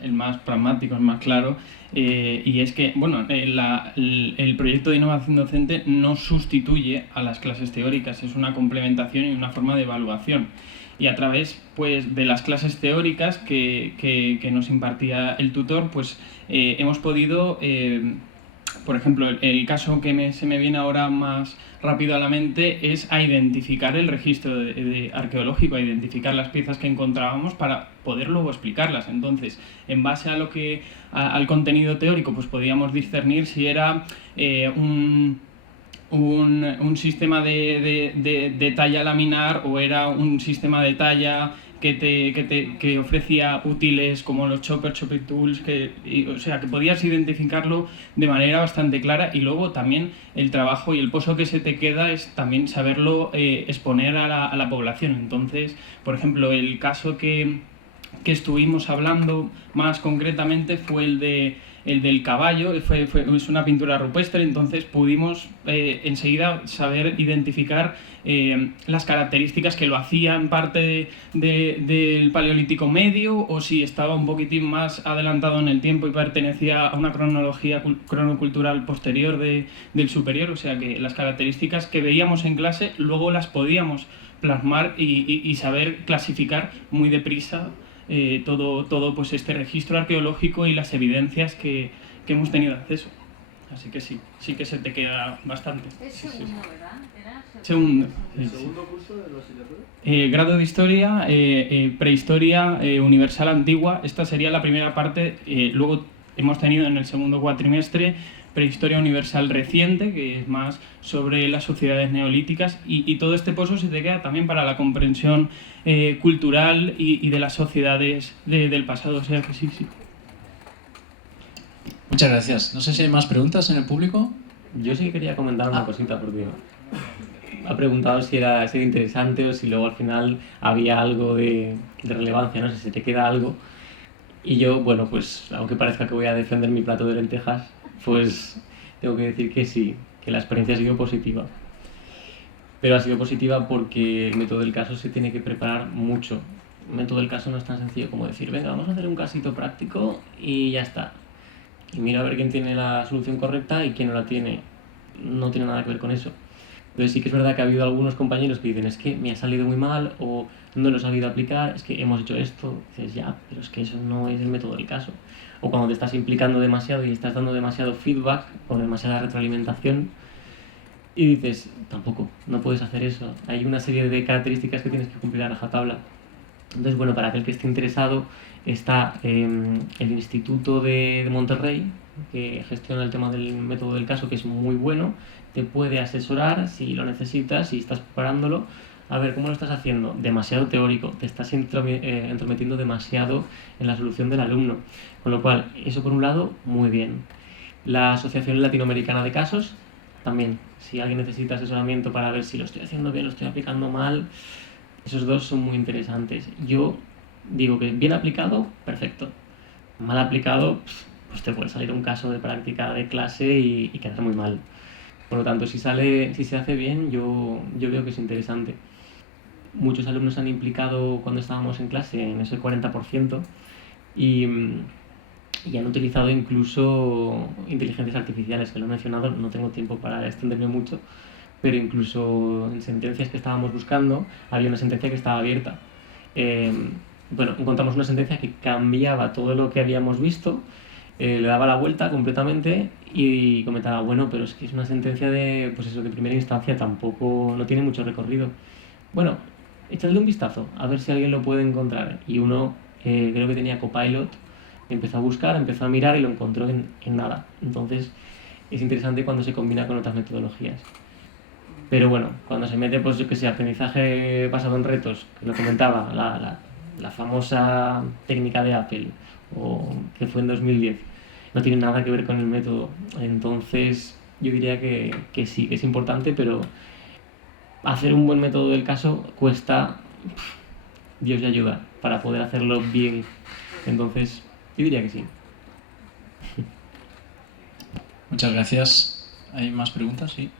pragmático, el más claro, y es que, bueno, el proyecto de innovación docente no sustituye a las clases teóricas, es una complementación y una forma de evaluación. Y a través, pues, de las clases teóricas que nos impartía el tutor, pues hemos podido, por ejemplo, el caso que se me viene ahora más rápido a la mente es a identificar el registro arqueológico, a identificar las piezas que encontrábamos para poder luego explicarlas. Entonces, en base a al contenido teórico, pues podíamos discernir si era un sistema de talla laminar o era un sistema de talla que ofrecía útiles como los chopper tools, o sea, que podías identificarlo de manera bastante clara. Y luego también el trabajo y el pozo que se te queda es también saberlo exponer a la población. Entonces, por ejemplo, el caso que que estuvimos hablando más concretamente fue el del caballo. Es una pintura rupestre, entonces pudimos enseguida saber identificar las características que lo hacían parte del Paleolítico Medio, o si estaba un poquitín más adelantado en el tiempo y pertenecía a una cronología cronocultural posterior del superior. O sea que las características que veíamos en clase luego las podíamos plasmar y saber clasificar muy deprisa todo pues este registro arqueológico y las evidencias que hemos tenido acceso. Así que sí que se te queda bastante. Es segundo, ¿verdad? ¿Era segundo? ¿Segundo curso de la asignatura? Grado de Historia, Prehistoria Universal Antigua. Esta sería la primera parte. Luego hemos tenido en el segundo cuatrimestre Prehistoria Universal Reciente, que es más sobre las sociedades neolíticas, y todo este pozo se te queda también para la comprensión cultural y de las sociedades del pasado. O sea que sí. Muchas gracias. No sé si hay más preguntas en el público. Yo sí que quería comentar una cosita, porque ha preguntado si era interesante o si luego al final había algo de relevancia, no sé si te queda algo. Y yo, bueno, pues aunque parezca que voy a defender mi plato de lentejas, pues tengo que decir que sí, que la experiencia ha sido positiva. Pero ha sido positiva porque el método del caso se tiene que preparar mucho. El método del caso no es tan sencillo como decir, venga, vamos a hacer un casito práctico y ya está. Y mira a ver quién tiene la solución correcta y quién no la tiene. No tiene nada que ver con eso. Entonces sí que es verdad que ha habido algunos compañeros que dicen, es que me ha salido muy mal, o no lo he sabido aplicar, es que hemos hecho esto. Y dices, ya, pero es que eso no es el método del caso. O cuando te estás implicando demasiado y estás dando demasiado feedback o demasiada retroalimentación y dices, tampoco, no puedes hacer eso. Hay una serie de características que tienes que cumplir a rajatabla. Entonces, bueno, para aquel que esté interesado, está el Instituto de Monterrey, que gestiona el tema del método del caso, que es muy bueno. Te puede asesorar si lo necesitas, si estás preparándolo. A ver, ¿cómo lo estás haciendo? Demasiado teórico, te estás entrometiendo demasiado en la solución del alumno. Con lo cual, eso por un lado, muy bien. La Asociación Latinoamericana de Casos, también. Si alguien necesita asesoramiento para ver si lo estoy haciendo bien, lo estoy aplicando mal, esos dos son muy interesantes. Yo digo que bien aplicado, perfecto. Mal aplicado, pues te puede salir un caso de práctica de clase y quedar muy mal. Por lo tanto, si se hace bien, yo veo que es interesante. Muchos alumnos han implicado cuando estábamos en clase en ese 40% y han utilizado incluso inteligencias artificiales, que lo he mencionado, no tengo tiempo para extenderme mucho, pero incluso en sentencias que estábamos buscando había una sentencia que estaba abierta. Bueno, encontramos una sentencia que cambiaba todo lo que habíamos visto, le daba la vuelta completamente y comentaba, bueno, pero es que es una sentencia de primera instancia, tampoco, no tiene mucho recorrido. Bueno, echadle un vistazo, a ver si alguien lo puede encontrar. Y uno, creo que tenía Copilot, empezó a buscar, empezó a mirar y lo encontró en nada. Entonces, es interesante cuando se combina con otras metodologías. Pero bueno, cuando se mete, pues yo que sé, aprendizaje basado en retos, que lo comentaba, la famosa técnica de Apple, o que fue en 2010, no tiene nada que ver con el método. Entonces, yo diría que sí, que es importante, pero hacer un buen método del caso cuesta, Dios le ayuda, para poder hacerlo bien. Entonces, yo diría que sí. Muchas gracias. ¿Hay más preguntas? Sí.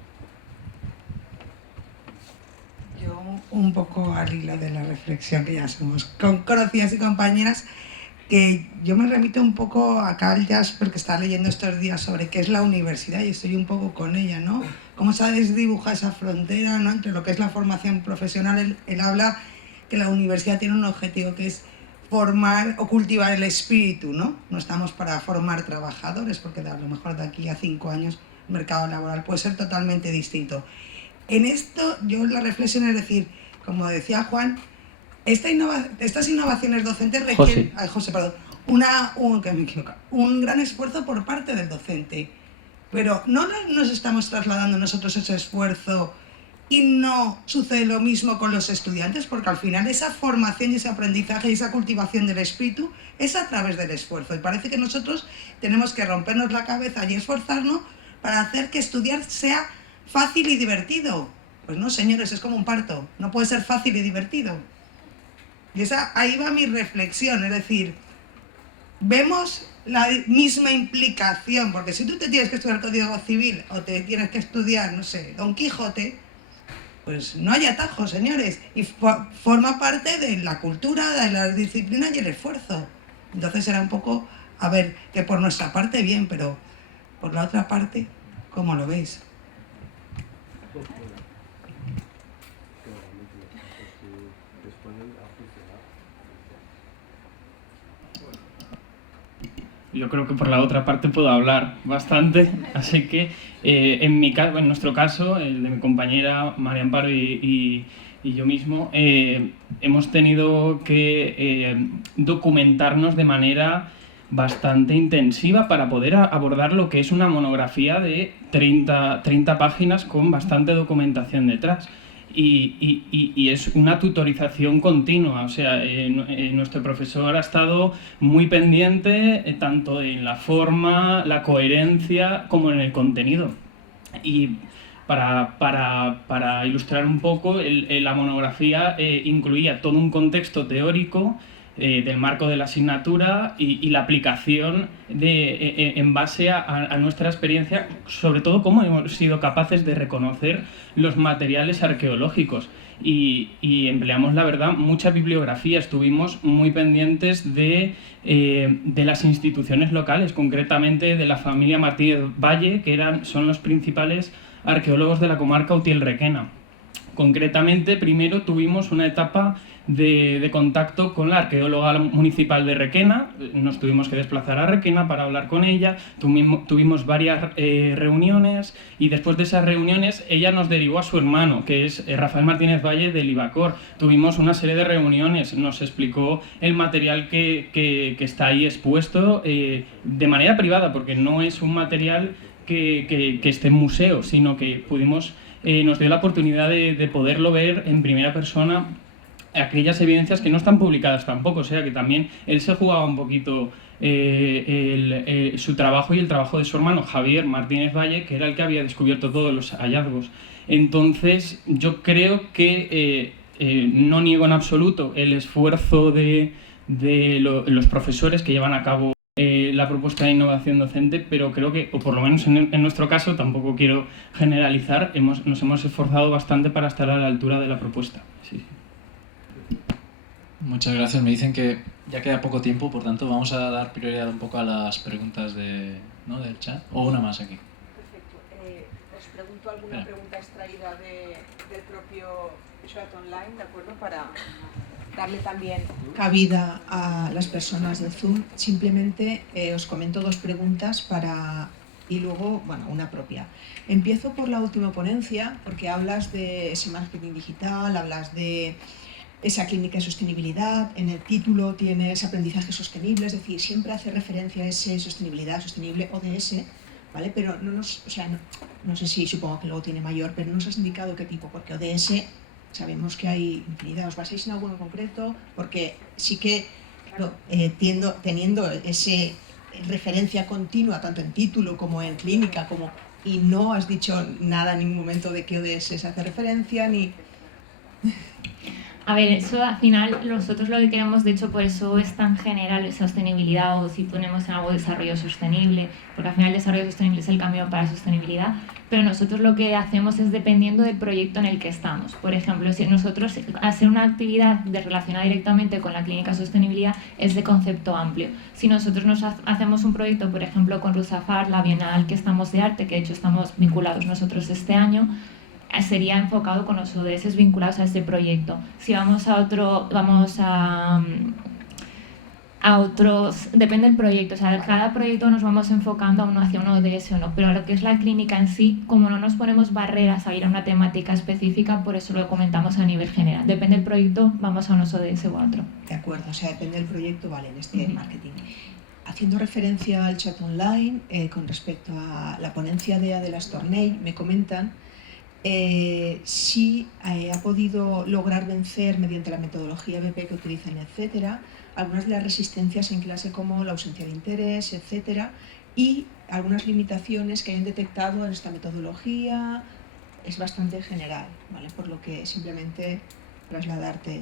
Yo, un poco al hilo de la reflexión que ya somos conocidas y compañeras, que yo me remito un poco a Carl Jasper, que está leyendo estos días sobre qué es la universidad, y estoy un poco con ella, ¿no? Cómo se desdibuja esa frontera, ¿no?, entre lo que es la formación profesional. Él habla que la universidad tiene un objetivo, que es formar o cultivar el espíritu, ¿no? No estamos para formar trabajadores, porque a lo mejor de aquí a 5 años el mercado laboral puede ser totalmente distinto. En esto, yo la reflexión es decir, como decía Juan, estas innovaciones docentes requieren un gran esfuerzo por parte del docente. Pero no nos estamos trasladando nosotros ese esfuerzo y no sucede lo mismo con los estudiantes, porque al final esa formación y ese aprendizaje y esa cultivación del espíritu es a través del esfuerzo. Y parece que nosotros tenemos que rompernos la cabeza y esforzarnos para hacer que estudiar sea fácil y divertido. Pues no, señores, es como un parto. No puede ser fácil y divertido. Y ahí va mi reflexión, es decir, vemos la misma implicación, porque si tú te tienes que estudiar el Código Civil o te tienes que estudiar, no sé, Don Quijote, pues no hay atajos, señores, y forma parte de la cultura, de la disciplina y el esfuerzo. Entonces era un poco, a ver, que por nuestra parte bien, pero por la otra parte, ¿cómo lo veis? Yo creo que por la otra parte puedo hablar bastante, así que en nuestro caso, el de mi compañera María Amparo y yo mismo, hemos tenido que documentarnos de manera bastante intensiva para poder abordar lo que es una monografía de 30 páginas con bastante documentación detrás. Y es una tutorización continua, o sea, nuestro profesor ha estado muy pendiente tanto en la forma, la coherencia como en el contenido. Y para ilustrar un poco, la monografía incluía todo un contexto teórico del marco de la asignatura y la aplicación en base a nuestra experiencia, sobre todo cómo hemos sido capaces de reconocer los materiales arqueológicos y empleamos, la verdad, mucha bibliografía. Estuvimos muy pendientes de las instituciones locales, concretamente de la familia Martínez Valle, que son los principales arqueólogos de la comarca Utiel-Requena. Concretamente, primero tuvimos una etapa de contacto con la arqueóloga municipal de Requena. Nos tuvimos que desplazar a Requena para hablar con ella, tuvimos varias reuniones y después de esas reuniones ella nos derivó a su hermano, que es Rafael Martínez Valle del Ibacor. Tuvimos una serie de reuniones, nos explicó el material que está ahí expuesto de manera privada, porque no es un material que esté en museo, sino que nos dio la oportunidad de poderlo ver en primera persona, aquellas evidencias que no están publicadas tampoco, o sea que también él se jugaba un poquito su trabajo y el trabajo de su hermano Javier Martínez Valle, que era el que había descubierto todos los hallazgos. Entonces yo creo que no niego en absoluto el esfuerzo de los profesores que llevan a cabo la propuesta de innovación docente, pero creo que, o por lo menos en nuestro caso, tampoco quiero generalizar, nos hemos esforzado bastante para estar a la altura de la propuesta. Sí. Muchas gracias. Me dicen que ya queda poco tiempo, por tanto vamos a dar prioridad un poco a las preguntas del chat. O una más aquí. Perfecto. Os pregunto alguna pregunta extraída del propio chat online, ¿de acuerdo? Para darle también cabida a las personas de Zoom. Simplemente os comento dos preguntas y luego, una propia. Empiezo por la última ponencia, porque hablas de ese marketing digital, hablas de esa clínica de sostenibilidad, en el título tienes aprendizaje sostenible, es decir, siempre hace referencia a ese sostenibilidad, sostenible ODS, ¿vale? Pero no sé si, supongo que luego tiene mayor, pero no nos has indicado qué tipo, porque ODS sabemos que hay infinidad. ¿Os basáis en alguno en concreto? Porque sí que, claro, teniendo ese referencia continua, tanto en título como en clínica, y no has dicho nada en ningún momento de qué ODS se hace referencia, ni... A ver, eso al final nosotros lo que queremos, de hecho por eso es tan general sostenibilidad, o si ponemos en algo desarrollo sostenible, porque al final el desarrollo sostenible es el camino para la sostenibilidad, pero nosotros lo que hacemos es dependiendo del proyecto en el que estamos. Por ejemplo, si nosotros hacer una actividad relacionada directamente con la clínica sostenibilidad es de concepto amplio. Si nosotros hacemos un proyecto, por ejemplo, con Rusafar, la Bienal que estamos de arte, que de hecho estamos vinculados nosotros este año, sería enfocado con los ODS vinculados a ese proyecto. Si vamos a otros, depende del proyecto, o sea, de cada proyecto nos vamos enfocando a uno hacia un ODS o no, pero lo que es la clínica en sí, como no nos ponemos barreras a ir a una temática específica, por eso lo comentamos a nivel general. Depende del proyecto, vamos a unos ODS u a otro. De acuerdo, o sea, depende del proyecto, vale, en este marketing. Haciendo referencia al chat online, con respecto a la ponencia de Adela Stornell, me comentan si ha podido lograr vencer mediante la metodología BP que utilizan, etcétera, algunas de las resistencias en clase como la ausencia de interés, etcétera, y algunas limitaciones que hayan detectado en esta metodología. Es bastante general, ¿vale? Por lo que simplemente trasladarte.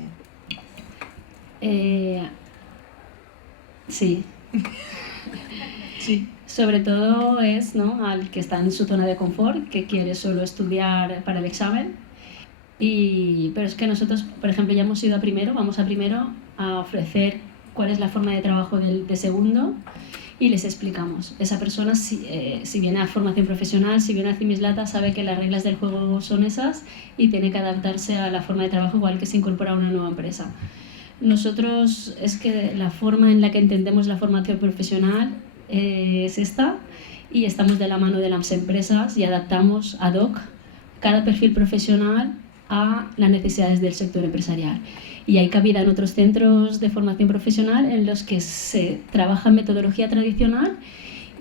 Sí. Sí. Sobre todo es, ¿no?, al que está en su zona de confort, que quiere solo estudiar para el examen. Pero es que nosotros, por ejemplo, ya hemos ido a primero, vamos a primero a ofrecer cuál es la forma de trabajo de segundo y les explicamos. Esa persona, si viene a formación profesional, si viene a Cimislata, sabe que las reglas del juego son esas y tiene que adaptarse a la forma de trabajo igual que se incorpora a una nueva empresa. Nosotros, es que la forma en la que entendemos la formación profesional es esta, y estamos de la mano de las empresas y adaptamos ad hoc cada perfil profesional a las necesidades del sector empresarial. Y hay cabida en otros centros de formación profesional en los que se trabaja en metodología tradicional,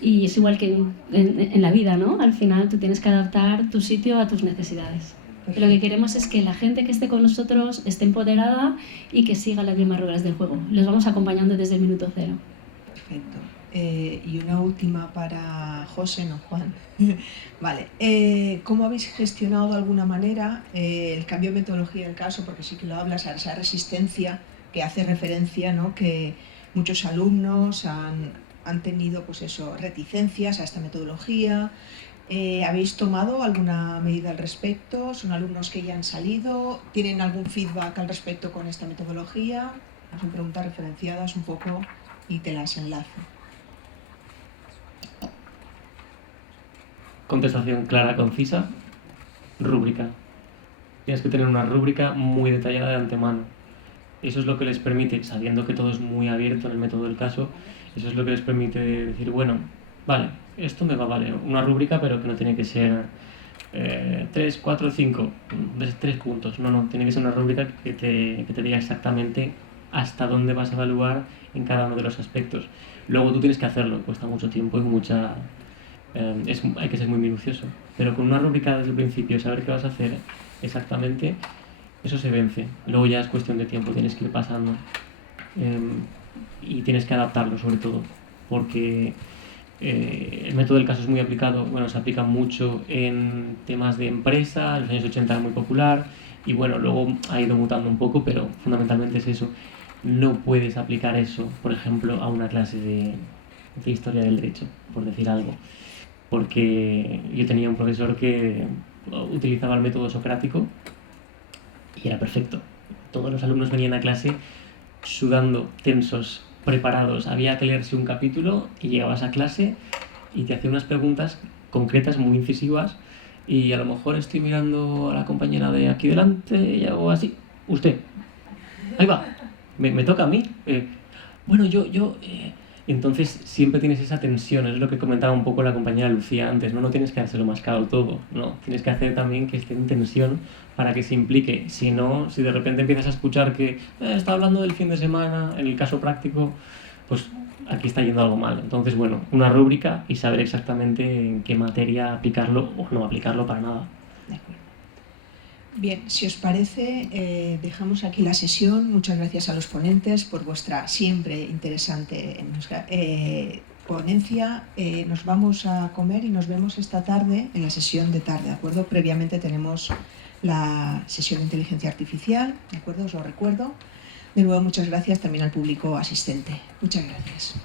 y es igual que en la vida, ¿no? Al final tú tienes que adaptar tu sitio a tus necesidades. Lo que queremos es que la gente que esté con nosotros esté empoderada y que siga las mismas reglas del juego. Los vamos acompañando desde el minuto cero. Perfecto. Y una última para José, no Juan. Vale. ¿Cómo habéis gestionado de alguna manera el cambio de metodología del caso? Porque sí que lo hablas, a esa resistencia que hace referencia, ¿no?, que muchos alumnos han tenido, pues eso, reticencias a esta metodología. ¿Habéis tomado alguna medida al respecto? ¿Son alumnos que ya han salido? ¿Tienen algún feedback al respecto con esta metodología? Son preguntas referenciadas un poco y te las enlazo. Contestación clara, concisa. Rúbrica. Tienes que tener una rúbrica muy detallada de antemano. Eso es lo que les permite, sabiendo que todo es muy abierto en el método del caso, eso es lo que les permite decir, bueno, vale, esto me va a valer una rúbrica, pero que no tiene que ser 3, 4, 5, 3 puntos. No, tiene que ser una rúbrica que te diga exactamente hasta dónde vas a evaluar en cada uno de los aspectos. Luego tú tienes que hacerlo, cuesta mucho tiempo y hay que ser muy minucioso. Pero con una rúbrica desde el principio, saber qué vas a hacer exactamente, eso se vence. Luego ya es cuestión de tiempo, tienes que ir pasando. Y tienes que adaptarlo sobre todo, porque el método del caso es muy aplicado, bueno, se aplica mucho en temas de empresa, en los años 80 era muy popular, y bueno, luego ha ido mutando un poco, pero fundamentalmente es eso. No puedes aplicar eso, por ejemplo, a una clase de historia del derecho, por decir algo, porque yo tenía un profesor que utilizaba el método socrático y era perfecto. Todos los alumnos venían a clase sudando, tensos, preparados. Había que leerse un capítulo y llegabas a clase y te hacía unas preguntas concretas, muy incisivas, y a lo mejor estoy mirando a la compañera de aquí delante y hago así, usted, ahí va, me toca a mí. Bueno, yo entonces siempre tienes esa tensión, es lo que comentaba un poco la compañera Lucía antes, no tienes que hacerlo mascado todo, no, tienes que hacer también que esté en tensión para que se implique. Si no, si de repente empiezas a escuchar que está hablando del fin de semana, en el caso práctico, pues aquí está yendo algo mal. Entonces, bueno, una rúbrica y saber exactamente en qué materia aplicarlo o no aplicarlo para nada. De acuerdo. Bien, si os parece, dejamos aquí la sesión. Muchas gracias a los ponentes por vuestra siempre interesante ponencia. Nos vamos a comer y nos vemos esta tarde en la sesión de tarde, ¿de acuerdo? Previamente tenemos la sesión de inteligencia artificial, ¿de acuerdo? Os lo recuerdo. De nuevo, muchas gracias también al público asistente. Muchas gracias.